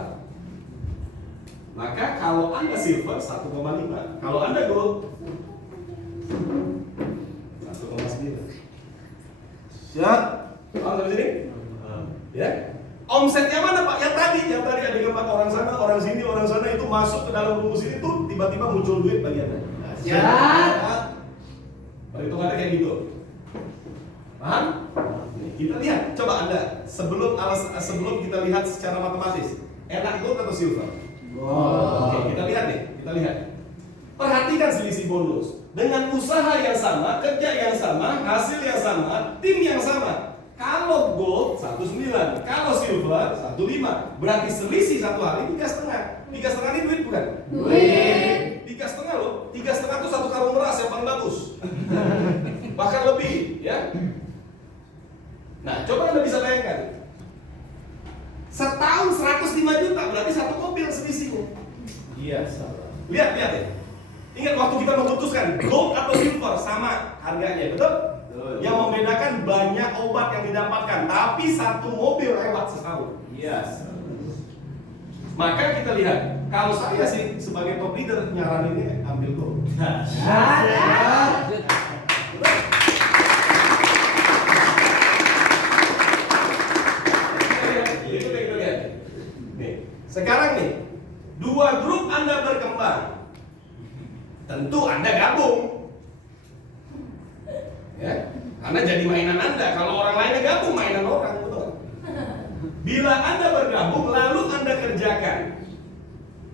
Maka kalau Anda silver 1,5, kalau Anda gold 1,9. Siap. Paham sampai sini? Ya. Omsetnya mana Pak? Yang tadi ada gambar orang sana, orang sini, orang sana itu masuk ke dalam rumus ini tuh tiba-tiba muncul duit bagi Anda. Siap. Perhitungannya kayak gitu. Paham? Nih, kita lihat. Coba Anda sebelum kita lihat secara matematis, enak gold atau silver? Oke, kita lihat nih, kita lihat. Perhatikan selisih bonus. Dengan usaha yang sama, kerja yang sama, hasil yang sama, tim yang sama. Kalau gold 19, kalau silver 15, berarti selisih satu hari 3,5. 3,5 ini duit bukan? Duit. 3,5 loh. 3,5 itu satu karung beras yang paling bagus. Bahkan lebih, ya. Nah, coba Anda bisa bayangkan. Setahun 105 juta, berarti satu mobil selisihnya. Iya, salah. Lihat ya. Ingat waktu kita memutuskan gold atau silver sama harganya, betul? Yang membedakan banyak obat yang didapatkan, tapi satu mobil lewat setahun. Yes. Maka kita lihat, kalau saya sih sebagai top leader nyaraninnya ambil gol. Kita lihat. Nih, sekarang nih, dua grup Anda berkembang. Tentu Anda gabung. Ya, Anda jadi mainan Anda. Kalau orang lainnya gabung, mainan orang, betul. Bila Anda bergabung, lalu Anda kerjakan,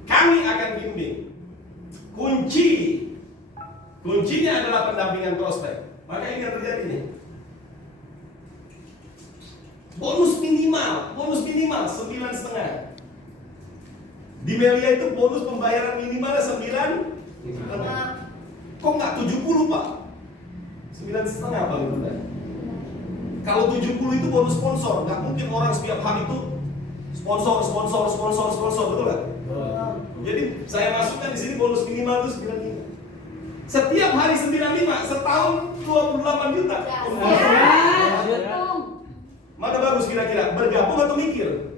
kami akan bimbing. Kuncinya adalah pendampingan prospek. Maka ini yang terjadi nih. Bonus minimal 9,5. Di Melia itu bonus pembayaran minimalnya 9,5. Kok nggak 70 Pak? 9,5 paling rendah. Kalau 70 itu bonus sponsor, nggak mungkin orang setiap hari itu sponsor, betul nggak? Jadi saya masukkan di sini bonus minimal itu 95. Setiap hari 95, setahun 28 juta. Mana bagus kira-kira? Bergabung atau mikir?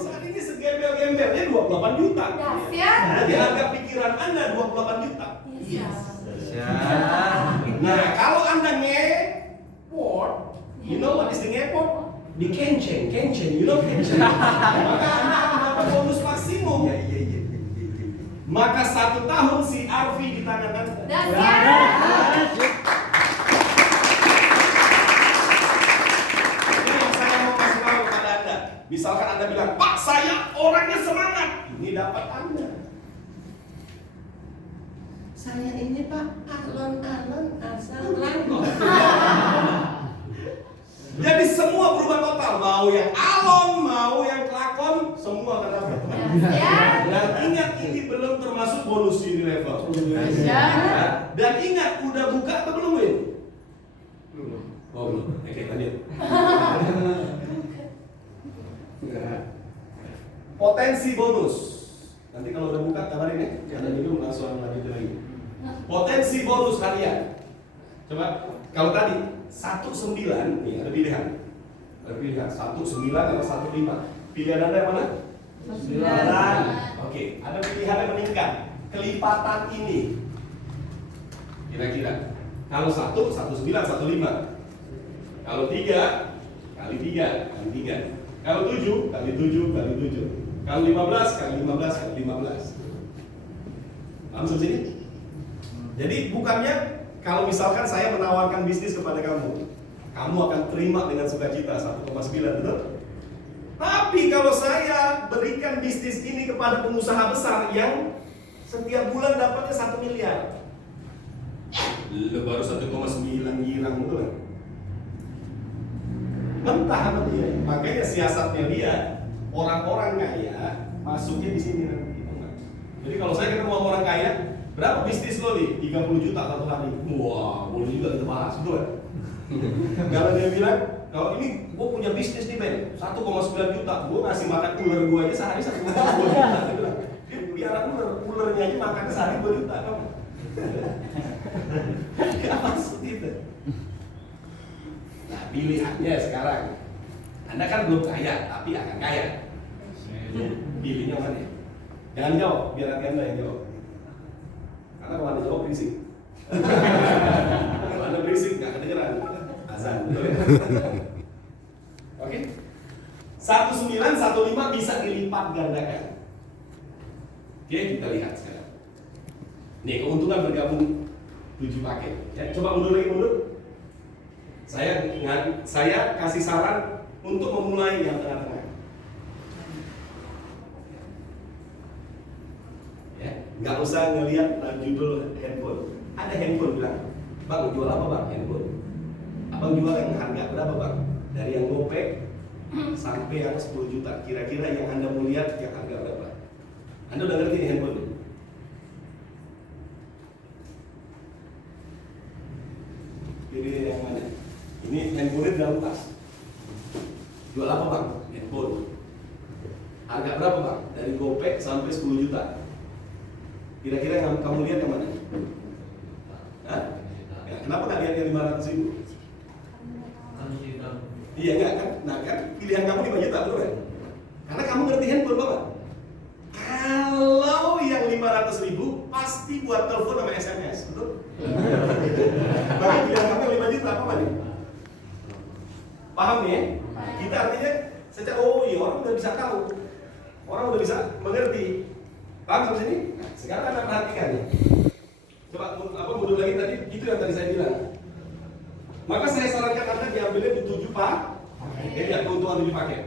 Saat ini segembel-gembelnya 28 juta. Jadi harga pikiran Anda 28 juta. Nah, kalau Anda ngepot, you know what is the ngepot? Di kenceng, you know kenceng. Maka Anda akan dapat bonus maksimum. Maka 1 tahun si RV di tangan Anda. Ini yang saya mau kasih tahu kepada Anda. Misalkan Anda bilang, Pak saya orangnya semangat. Ini dapat Anda. Saya ini Pak alon-alon asal langkong. Jadi semua berubah total. Mau yang alon, mau yang kelakon, semua akan dapat. Dan ingat ini belum termasuk bonus ini level. Dan ingat udah buka atau belum Win? Belum. Oh belum. Oke lanjut. Potensi bonus. Nanti kalau udah buka kabarin ya. Karena minum langsung lanjutin lagi. Potensi bonus harian. Coba kalau tadi 19 nih ada pilihan. Ada pilihan 19 atau 15. Pilihan Anda yang mana? 9. Oke, ada pilihan yang meningkat. Kelipatan ini. Kira-kira kalau 1 19 15. Kalau 3 kali 3 kali 3. Kalau 7 kali 7 kali 7. Kalau 15 kali 15 kali 15. Langsung sini. Jadi bukannya kalau misalkan saya menawarkan bisnis kepada kamu akan terima dengan sukacita 1,9, betul? Tapi kalau saya berikan bisnis ini kepada pengusaha besar yang setiap bulan dapatnya 1 miliar, lu baru 1,9 girang, betul? Mentah sama dia. Makanya siasatnya dia, orang-orang kaya masuknya di sini nanti. Jadi kalau saya ketemu orang kaya, berapa bisnis lo nih? 30 juta satu hari. Wah, boleh juga kita bahas, betul? Kalau dia bilang, kalau ini gue punya bisnis nih Ben, 1,9 juta, gue ngasih makan ular gue aja sehari 1,2 juta. Dia bilang, dia biara ularnya aja makannya sehari 2 juta kamu. Gak maksud itu. Nah, pilihannya sekarang, Anda kan belum kaya, tapi akan kaya. Pilihnya mana? Jangan jawab, biar nanti Anda yang jawab. Karena kalau Anda jawab berisik. Kalau Anda berisik, nggak kedengeran. Azan, betul ya? Oke? 1915 bisa dilipat gandakan. Oke, kita lihat sekarang. Nih, keuntungan bergabung 7 paket. Ya, coba mundur lagi, mundur. Saya kasih saran untuk memulai yang tengah-tengah. Ya, nggak usah ngelihat judul handphone. Ada handphone bilang, Bang jual apa Bang? Handphone. Abang jual yang harga berapa Bang? Dari yang gopek sampai yang 10 juta. Kira-kira yang Anda mau lihat yang harga berapa? Anda udah ngerti nih handphone ini? Pilih yang mana? Ini handphone dalam tas. Jual apa Bang? Handphone. Harga berapa Bang? Dari gopek sampai 10 juta. Kira-kira yang kamu lihat yang mana? Hah? Ya, kenapa nggak lihat yang 500 ribu? Iya enggak kan? Nah kan pilihan kamu 5 juta betul kan? Karena kamu ngerti handphone Bapak. Kalau yang 500.000 pasti buat telepon sama SMS, betul? Bapak bilang kamu 5 juta apa nih? Paham nih ya? Kita artinya secara oh iya orang udah bisa tahu, orang udah bisa mengerti. Paham sampai sini? Nah, sekarang Anda perhatikan nih. Coba mundur lagi tadi, itu yang tadi saya bilang. Maka saya sarankan Anda diambilnya di 7 pak. Jadi ya, keuntungan 7 paket.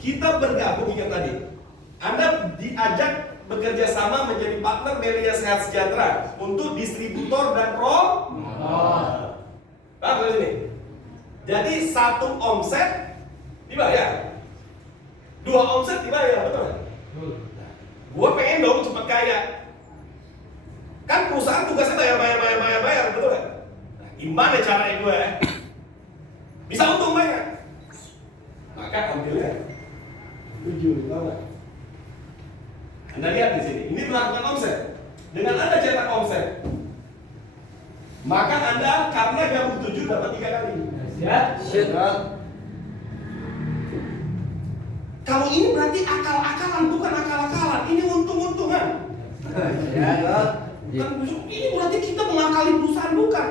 Kita bergabung yang tadi. Anda diajak bekerja sama menjadi partner Melia Sehat Sejahtera untuk distributor dan promotor. Paham ini? Jadi 1 omset dibayar, 2 omset dibayar, betul nggak? Gua pengen dong cepat kaya. Kan perusahaan tugasnya bayar, betul nggak? Nah, gimana caranya gue? Bisa untung banyak. Maka ambilnya 7, tahu nggak? Anda lihat di sini, ini melakukan omset. Dengan Anda cetak omset, maka Anda karena gabung 7 dapat 3 kali. Siap. Kalau ini berarti akal-akalan, bukan akal-akalan. Ini untung-untungan. Bukan, ini berarti kita mengakali perusahaan, bukan.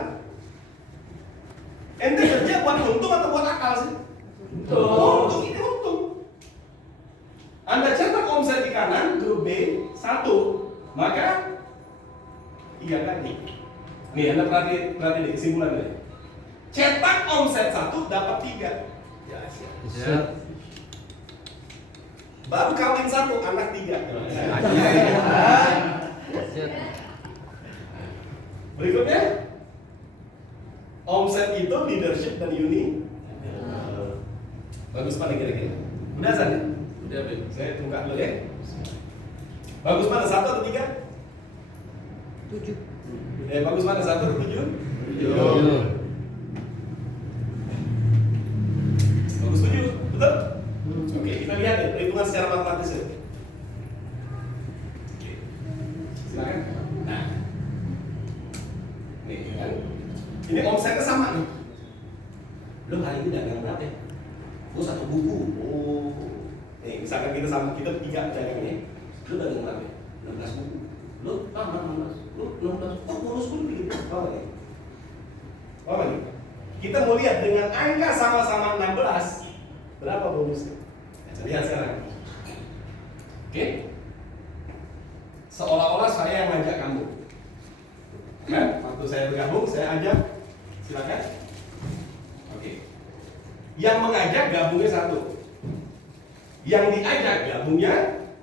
Ente kerja buat untung atau buat akal sih? Untung, ini untung. Anda cetak omset di kanan, grup B 1, maka 3 kali. Nih, Anda perhati di kesimpulan ini. Cetak omset 1 dapat 3. Ya, Siap. baru kawin 1, anak 3. Berikutnya, omset itu leadership dan uni. Bagus mana kira-kira? Udah San? Udah, saya buka dulu ya. Bagus mana 1 atau 3? 7. Bagus mana 1 atau 7? 7. Bagus 7, betul? Oke, kita lihat ya, perhitungan secara matematis ya. Oke. Silakan. Nah. Nih kan. Ini omsetnya sama nih. Lo hari ini dagang berapa ya? Gue 1 buku. Oh. Nih, misalkan kita sama, kita 3 dagang ini. Lo dagang berapa ya? 16 buku. Lo 16. Lo 16. Oh, bonus gue lebih gede. Apa nih? Apa nih? Kita mau lihat dengan angka sama-sama 16, berapa bonusnya? Lihat sekarang. Oke? Seolah-olah saya yang ngajak kamu. Kan? Waktu saya bergabung, saya ajak. Silakan. Oke. Yang mengajak gabungnya 1. Yang diajak gabungnya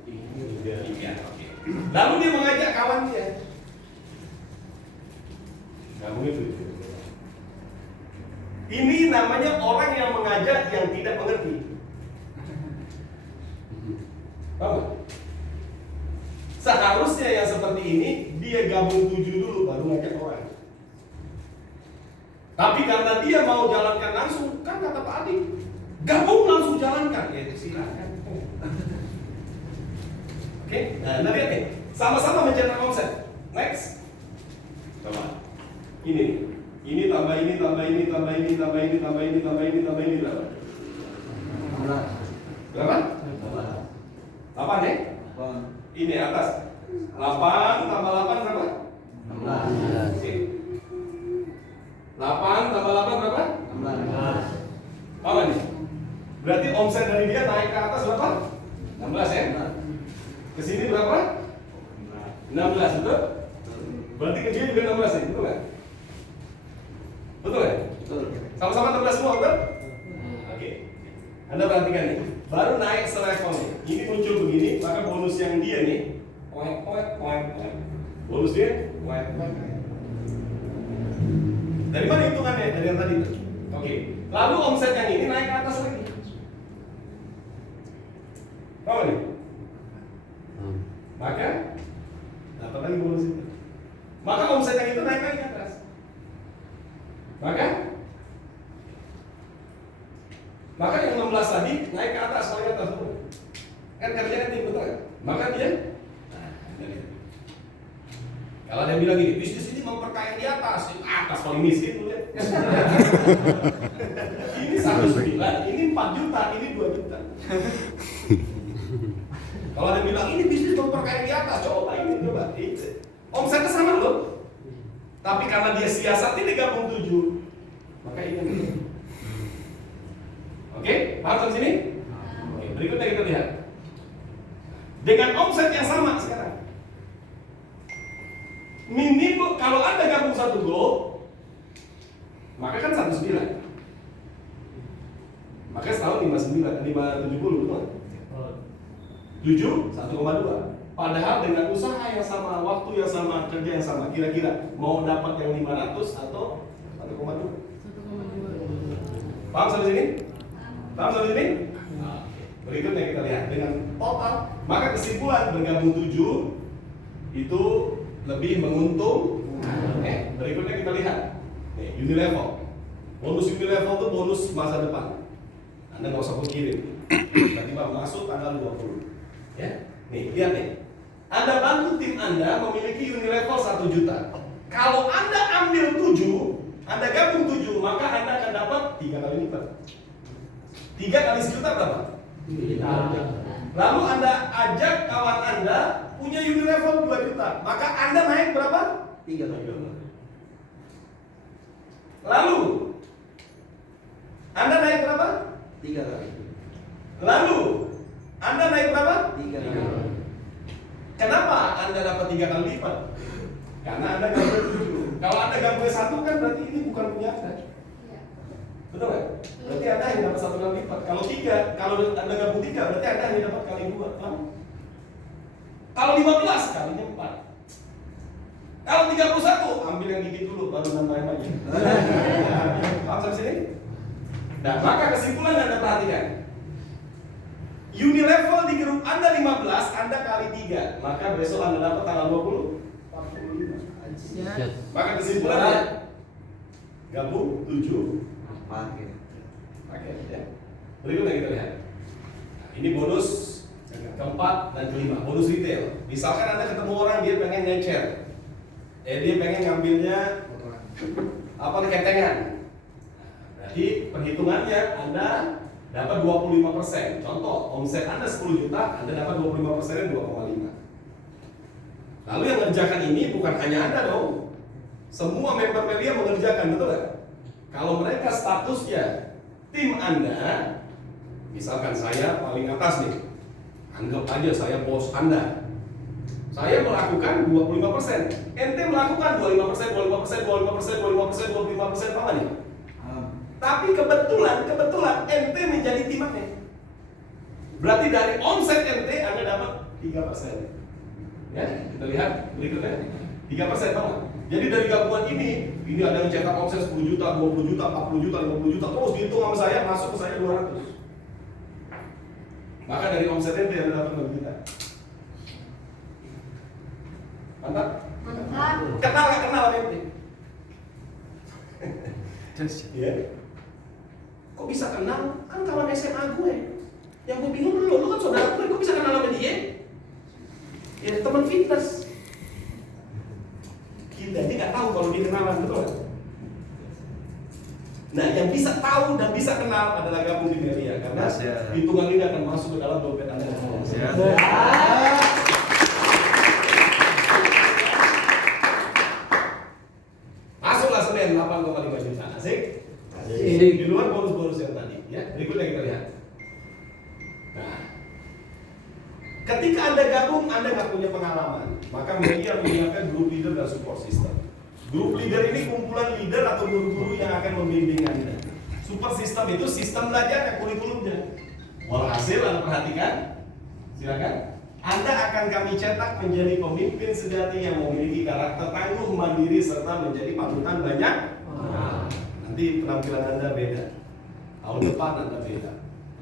3. Oke. Lalu dia mengajak kawannya. Gabungnya 7. Ini namanya orang yang mengajak yang tidak mengerti. Paham? Seharusnya yang seperti ini dia gabung 7 dulu baru ngajak orang. Tapi karena dia mau jalankan langsung, kan kata Pak Adi, gabung langsung jalankan. Ya silakan. Oke, nah lihat nih, sama-sama mencetak omset. Next, coba. Ini tambah ini, tambah ini, tambah ini, tambah ini, tambah ini, tambah ini, tambah ini berapa? Berapa? 8 ya? Ini atas 8 tambah 8 berapa? 16. Oke. 8 tambah 8 berapa? 16. Apa nih? Berarti omset dari dia naik ke atas berapa? 16 ya? Ke sini berapa? 16, betul? Berarti ke dia juga 16 ya? Betul nggak? Betul ya? Betul. Sama-sama 16 semua, betul? Oke. Anda perhatikan nih, baru naik selevel nih. Ini muncul begini, maka bonus yang dia nih, poin. Bonus dia, poin. Dari mana hitungannya? Dari yang tadi itu. Oke. Lalu omset yang ini naik ke atas lagi. Tahu nih? Maka dapat lagi bonus itu. Maka omset yang itu naik lagi ke atas. Maka yang 16 tadi naik ke atas, paling atas dulu. Kan kerjanya tim, betul kan? Maka dia kalau ada yang bilang gini, bisnis ini memperkaya di atas paling miskin tuh lihat. Ini 1,9, ini 4 juta, ini 2 juta. Kalau ada yang bilang ini bisnis memperkaya di atas, coba ini coba. Omsetnya sama loh. Tapi karena dia siasat ini gabung 7, maka ini. Oke, paham sampai sini? Oke, berikutnya kita lihat. Dengan omset yang sama sekarang. Minimal kalau Anda gabung 1 go, maka kan 19. Maka setahun 570, betul? 7, 1,2. Padahal dengan usaha yang sama, waktu yang sama, kerja yang sama, kira-kira mau dapat yang 500 atau 1,2? Paham sampai sini? Paham sampai sini? Berikutnya kita lihat dengan total, maka kesimpulan bergabung 7 itu lebih menguntung. Berikutnya kita lihat Unilevel. Bonus Unilevel itu bonus masa depan. Anda nggak usah pikirin. Tiba-tiba masuk tanggal 20. Ya, nih lihat nih. Anda bantu tim Anda memiliki Unilevel 1 juta. Kalau Anda ambil 7, Anda gabung 7, maka Anda akan dapat 3 kali lipat. 3 kali sejuta berapa? Lalu Anda ajak kawan Anda punya Unilevel 2 juta, maka Anda naik berapa? 3 kali. Lalu Anda naik berapa? 3 kali. Lalu Anda naik berapa? 3 kali. Kenapa Anda dapat 3 kali lipat? Karena Anda gabung 7. Kalau Anda gabung 1 kan berarti ini bukan punya Anda. Betul nggak? Berarti Anda hanya dapat 1 kali lipat. Kalau 3, kalau Anda gabung 3, berarti Anda hanya dapat kali 2. Paham? Kalau 15 kalinya 4. Kalau 31, ambil yang gigit dulu, baru nambahin aja. Paham sampai sini? Nah, maka kesimpulan yang Anda perhatikan, Unilevel di grup Anda 15, Anda kali 3, maka besok Anda dapat tanggal 20, 45. Maka kesimpulannya, gabung 7, Pakai. ya. Berikutnya kita lihat. Ini bonus keempat dan kelima, bonus retail. Misalkan Anda ketemu orang dia pengen ngecer, dia pengen ngambilnya apa nih ketengan. Berarti perhitungannya Anda dapat 25%. Contoh, omset Anda 10 juta, Anda dapat 25%-nya 2,5. Lalu yang mengerjakan ini bukan hanya Anda dong. Semua member media mengerjakan, betul nggak? Kalau mereka statusnya tim Anda, misalkan saya paling atas nih, anggap aja saya bos Anda. Saya melakukan 25%, ente melakukan 25%, 25%, 25%, 25%, 25%, apa nih? Tapi kebetulan ente menjadi tim Anda. Berarti dari omset ente Anda dapat 3%. Ya, kita lihat berikutnya. 3%, tahu nggak? Jadi dari gabungan ini ada yang cetak omset 10 juta, 20 juta, 40 juta, 50 juta, terus dihitung sama saya, masuk ke saya 200. Maka dari omset ente Anda dapat 6 juta. Mantap? Mantap. Kenal nggak kenal ente? Iya. Kok bisa kenal? Kan kawan SMA gue. Yang gue bingung lu kan saudara gue, kok bisa kenal sama dia? Ya teman fitness. Kita dia nggak tahu kalau dia kenalan, betul nggak? Nah, yang bisa tahu dan bisa kenal adalah gabung di media, karena hitungan ini akan masuk ke dalam dompet Anda. Masuklah Senin 8,5 juta. Asik? Di luar bonus-bonus yang tadi, ya. Berikutnya kita lihat. Nah, ketika Anda gabung, Anda nggak punya pengalaman, maka media menyiapkan grup leader dan support system. Grup leader ini kumpulan leader atau guru-guru yang akan membimbing Anda. Support system itu sistem belajar yang kurikulumnya. Walhasil Anda perhatikan, silakan. Anda akan kami cetak menjadi pemimpin sejati yang memiliki karakter tangguh, mandiri, serta menjadi panutan banyak. Nanti penampilan Anda beda. Tahun depan Anda beda.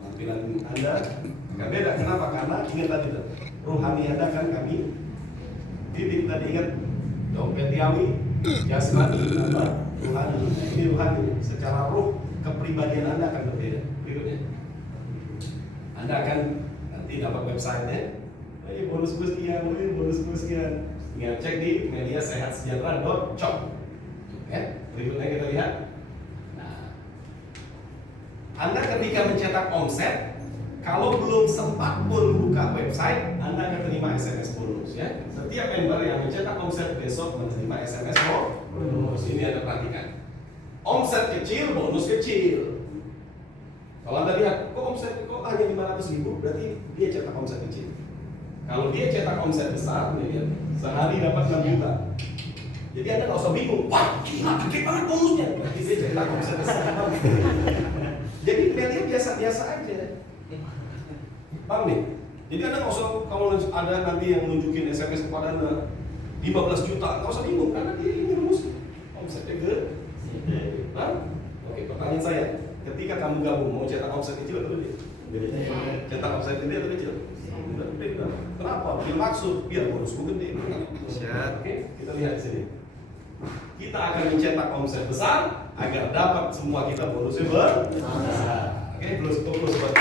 Penampilan Anda akan beda. Kenapa? Karena ingat tadi tuh, rohani Anda kan kami titik tadi ingat dompetiawi, jasmani, apa? Rohani. Nah, ini rohani. Secara roh kepribadian Anda akan berbeda. Berikutnya, Anda akan nanti dapat websitenya. Bonus sekian, bonus sekian. Tinggal cek di mediasehatsejahtera.com. Ya, berikutnya kita lihat. Nah, Anda ketika mencetak omset, Kalau belum sempat pun buka website, Anda akan terima SMS bonus ya. Setiap member yang mencetak omset besok menerima SMS bonus. Ini Anda perhatikan. Omset kecil, bonus kecil. Kalau Anda lihat, kok omset kok hanya 500.000, berarti dia cetak omset kecil. Kalau dia cetak omset besar, lihat, sehari dapat 6 juta. Jadi Anda nggak usah bingung, wah gila gede banget bonusnya. Berarti dia cetak omset besar. Jadi lihatnya biasa-biasa aja. Paham nih? Jadi Anda nggak usah, kalau ada nanti yang nunjukin SMS kepada Anda 15 juta, nggak usah bingung karena dia ini rumus omsetnya gede. Nah, oke, pertanyaan saya, ketika kamu gabung mau cetak omset kecil atau gede? Cetak omset gede atau kecil? Gede. Kenapa? Biar maksud, biar bonusku gede. Oke, kita lihat di sini. Kita akan mencetak omset besar agar dapat semua kita bonusnya besar. Oke, plus buat kita.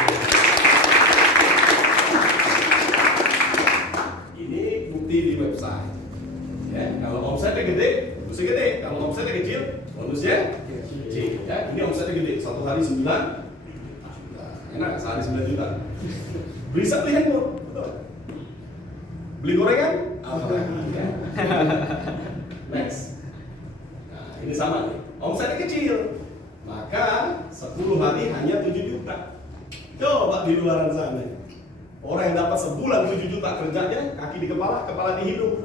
Ini bukti di website. Ya, kalau omsetnya gede, bonusnya gede. Kalau omsetnya kecil, bonusnya kecil. Ya, ini omsetnya gede. Satu hari 9. Enak, sehari 9 juta. Bisa beli handphone, betul. Beli gorengan? Apa lagi? Ya. Next. Nah, ini sama nih. Omsetnya kecil. Maka 10 hari hanya 7 juta. Coba di luaran sana. Orang yang dapat sebulan 7 juta kerjanya, kaki di kepala, kepala di hidung.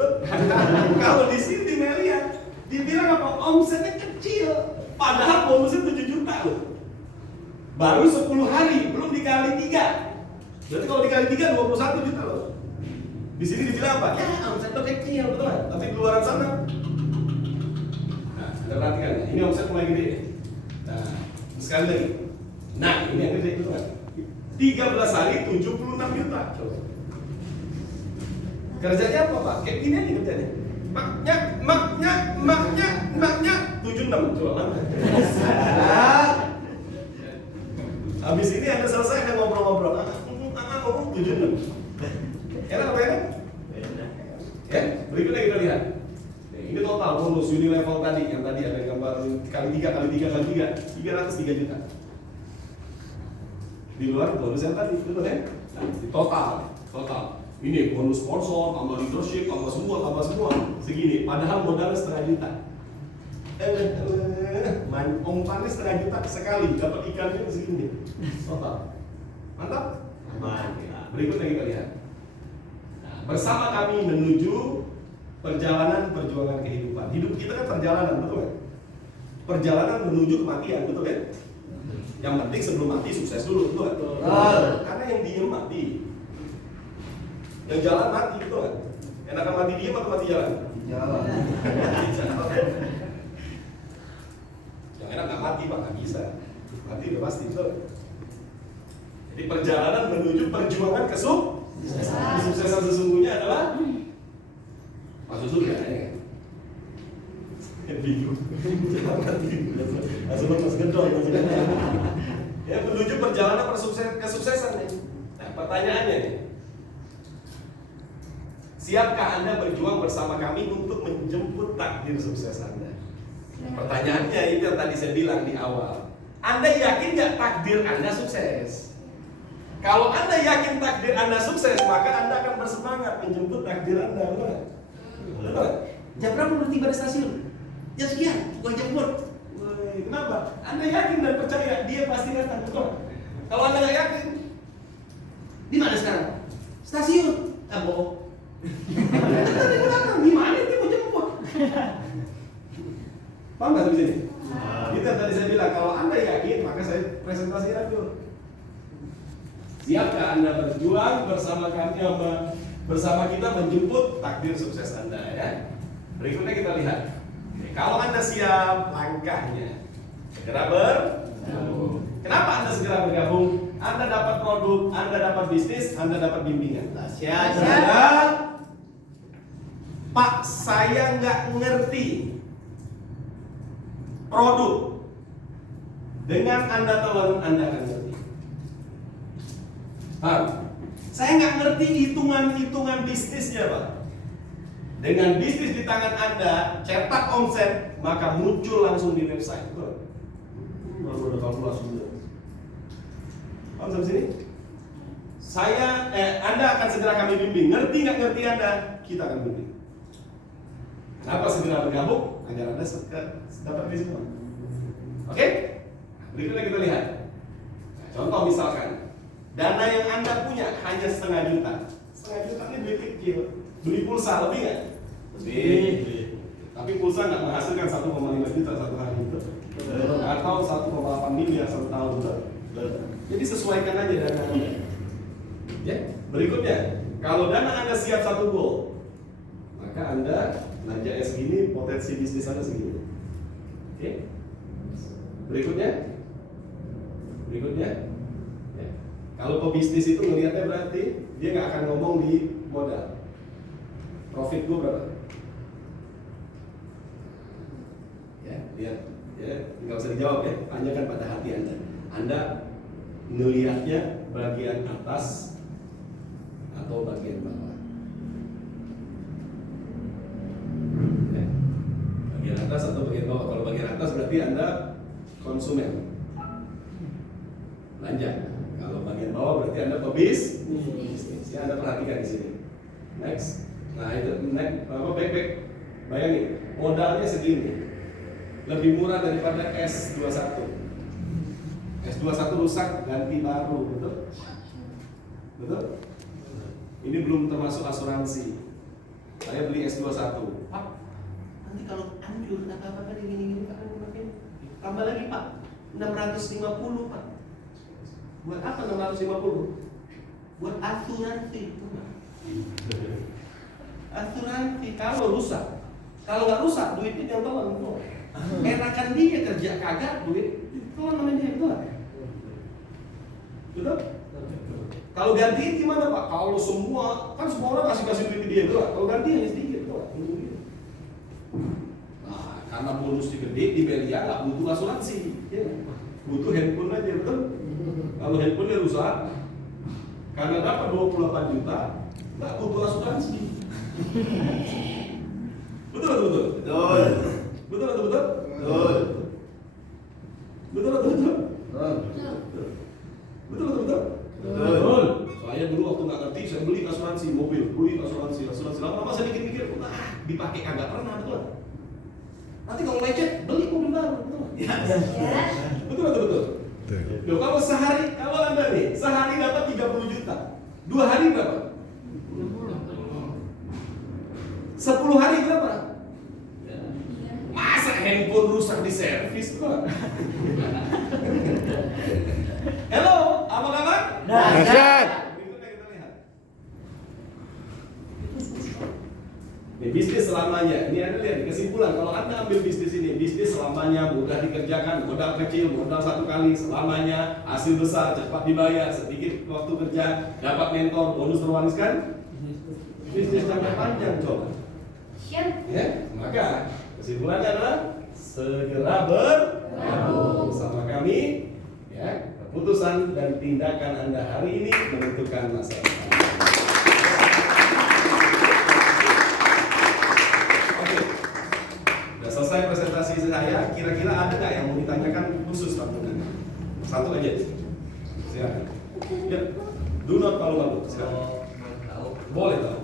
Kalau di sini di Melia, dibilang apa? Omsetnya kecil. Padahal bonusnya 7 juta loh. Baru 10 hari, belum dikali 3. Berarti kalau dikali 3, 21 juta loh. Di sini dibilang apa? Ya, omsetnya kecil, betul kan? Tapi di luaran sana. Nah, Anda perhatikan, ini omset mulai gede. Nah, sekali lagi. Nah, ini yang gede, betul kan? 13 hari 76 juta. Coba. Kerjanya apa, Pak? Kayak gini aja kerjanya. Maknya 76. Coba mana? Habis ini Anda selesai Anda ngobrol-ngobrol. 76. Enak apa enak? Ya, berikutnya kita lihat. Ini total bonus Unilevel tadi yang tadi ada gambar kali 3 303 juta. Di luar bonus yang tadi, betul ya? Nah, di total. Ini bonus sponsor, tambah leadership, tambah semua segini. Padahal modalnya setengah juta. Umpannya setengah juta sekali, dapat ikannya segini. Total. Mantap? Mantap. Berikutnya kita lihat. Nah, bersama kami menuju perjalanan perjuangan kehidupan. Hidup kita kan perjalanan, betul kan? Perjalanan menuju kematian, betul kan? Yang penting sebelum mati sukses dulu, betul kan? Karena yang diem mati, yang jalan mati, betul kan? Enakan mati diem atau mati jalan? Jalan. Yang enak nggak mati Pak, nggak bisa. Mati udah pasti, betul. Jadi perjalanan menuju perjuangan kesuksesan sesungguhnya adalah masuk surga, ya kan? Bingung. Langsung lepas gedor. Ya, menuju perjalanan kesuksesan nih. Nah, pertanyaannya nih. Siapkah Anda berjuang bersama kami untuk menjemput takdir sukses Anda? Pertanyaannya itu yang tadi saya bilang di awal. Anda yakin nggak takdir Anda sukses? Kalau Anda yakin takdir Anda sukses, maka Anda akan bersemangat menjemput takdir Anda, betul? Betul? Jam berapa lu tiba di stasiun? Jam sekian, gua jemput. Kenapa? Anda yakin dan percaya dia pasti datang, betul? Kalau Anda nggak yakin, di mana sekarang? Stasiun. Bohong. Di mana dia mau jemput? Paham nggak sampai sini? Itu yang tadi saya bilang, kalau Anda yakin, maka saya presentasikan dulu. Siapkah Anda berjuang bersama kami, bersama kita menjemput takdir sukses Anda, ya? Berikutnya kita lihat. Kalau Anda siap, langkahnya segera bergabung. Kenapa Anda segera bergabung? Anda dapat produk, Anda dapat bisnis, Anda dapat bimbingan. Pak, saya nggak ngerti produk. Dengan Anda telan, Anda akan ngerti. Pak, saya nggak ngerti hitungan bisnisnya, Pak. Dengan bisnis di tangan Anda, cetak omset, maka muncul langsung di website. Baru ada kalkulasi. Paham sampai sini? Anda akan segera kami bimbing. Ngerti nggak ngerti Anda? Kita akan bimbing. Kenapa segera bergabung? Agar Anda dapat ini semua. Oke? Berikutnya kita lihat. Contoh misalkan, dana yang Anda punya hanya setengah juta. Setengah juta ini duit kecil. Beli pulsa lebih nggak? Lebih. Tapi pulsa nggak menghasilkan 1,5 juta satu hari itu, atau 1,8 miliar satu tahun itu. Jadi sesuaikan aja dana Anda. Ya. Berikutnya, kalau dana Anda siap 1 gol, maka Anda belanja segini, potensi bisnis Anda segini. Oke? Berikutnya. Ya. Kalau pebisnis itu ngelihatnya berarti dia nggak akan ngomong di modal. Profit gue berapa? Ya, lihat. Ya, nggak usah dijawab ya. Tanyakan pada hati Anda. Anda melihatnya bagian atas atau bagian bawah? Ya. Bagian atas atau bagian bawah? Kalau bagian atas berarti Anda konsumen. Belanja. Kalau bagian bawah berarti Anda pebisnis. Ya, Anda perhatikan di sini. Next. Nah, itu back. Bayangin, modalnya segini. Lebih murah daripada S21. S21 rusak, ganti baru, betul? Betul? Ini belum termasuk asuransi. Saya beli S21. Pak, nanti kalau hancur, apa-apa gini-gini, Pak, tambah lagi, Pak. 650, Pak. Buat apa 650? Buat asuransi. Asuransi kalau rusak. Kalau nggak rusak, duitnya yang tolong. Enakan dia kerja kagak duit, tolong namanya dia tolong. Betul? Kalau gantiin gimana Pak? Kalau semua orang kasih duit dia doang. Kalau gantiin ya sedikit doang. Nah, karena bonusnya gede di Belia nggak butuh asuransi, ya. Butuh handphone aja, betul? Kalau handphonenya rusak, karena dapat 28 juta, nggak butuh asuransi. Betul. Saya dulu waktu nggak ngerti, saya beli asuransi mobil, asuransi. Lama-lama saya mikir, dipakai kagak pernah, betul. Nanti kalau lecet, beli mobil baru, betul. Betul. Loh, kalau Anda nih, sehari dapat 30 juta, 2 hari berapa? 10 hari berapa? Masa handphone rusak di servis kok? Halo, apa kabar? Dahsyat. Berikutnya kita lihat. Ini bisnis selamanya. Ini Anda lihat kesimpulan. Kalau Anda ambil bisnis ini, bisnis selamanya, mudah dikerjakan, modal kecil, modal 1 kali, selamanya, hasil besar, cepat dibayar, sedikit waktu kerja, dapat mentor, bonus terwariskan. Bisnis jangka panjang coba. Ya, maka kesimpulannya adalah segera bergabung sama kami. Ya, keputusan dan tindakan Anda hari ini menentukan masa depan. Oke, sudah selesai presentasi saya. Kira-kira ada nggak yang mau ditanyakan khusus Pak? Satu aja. Silakan. Ya, do not malu-malu. Silakan. Boleh Pak.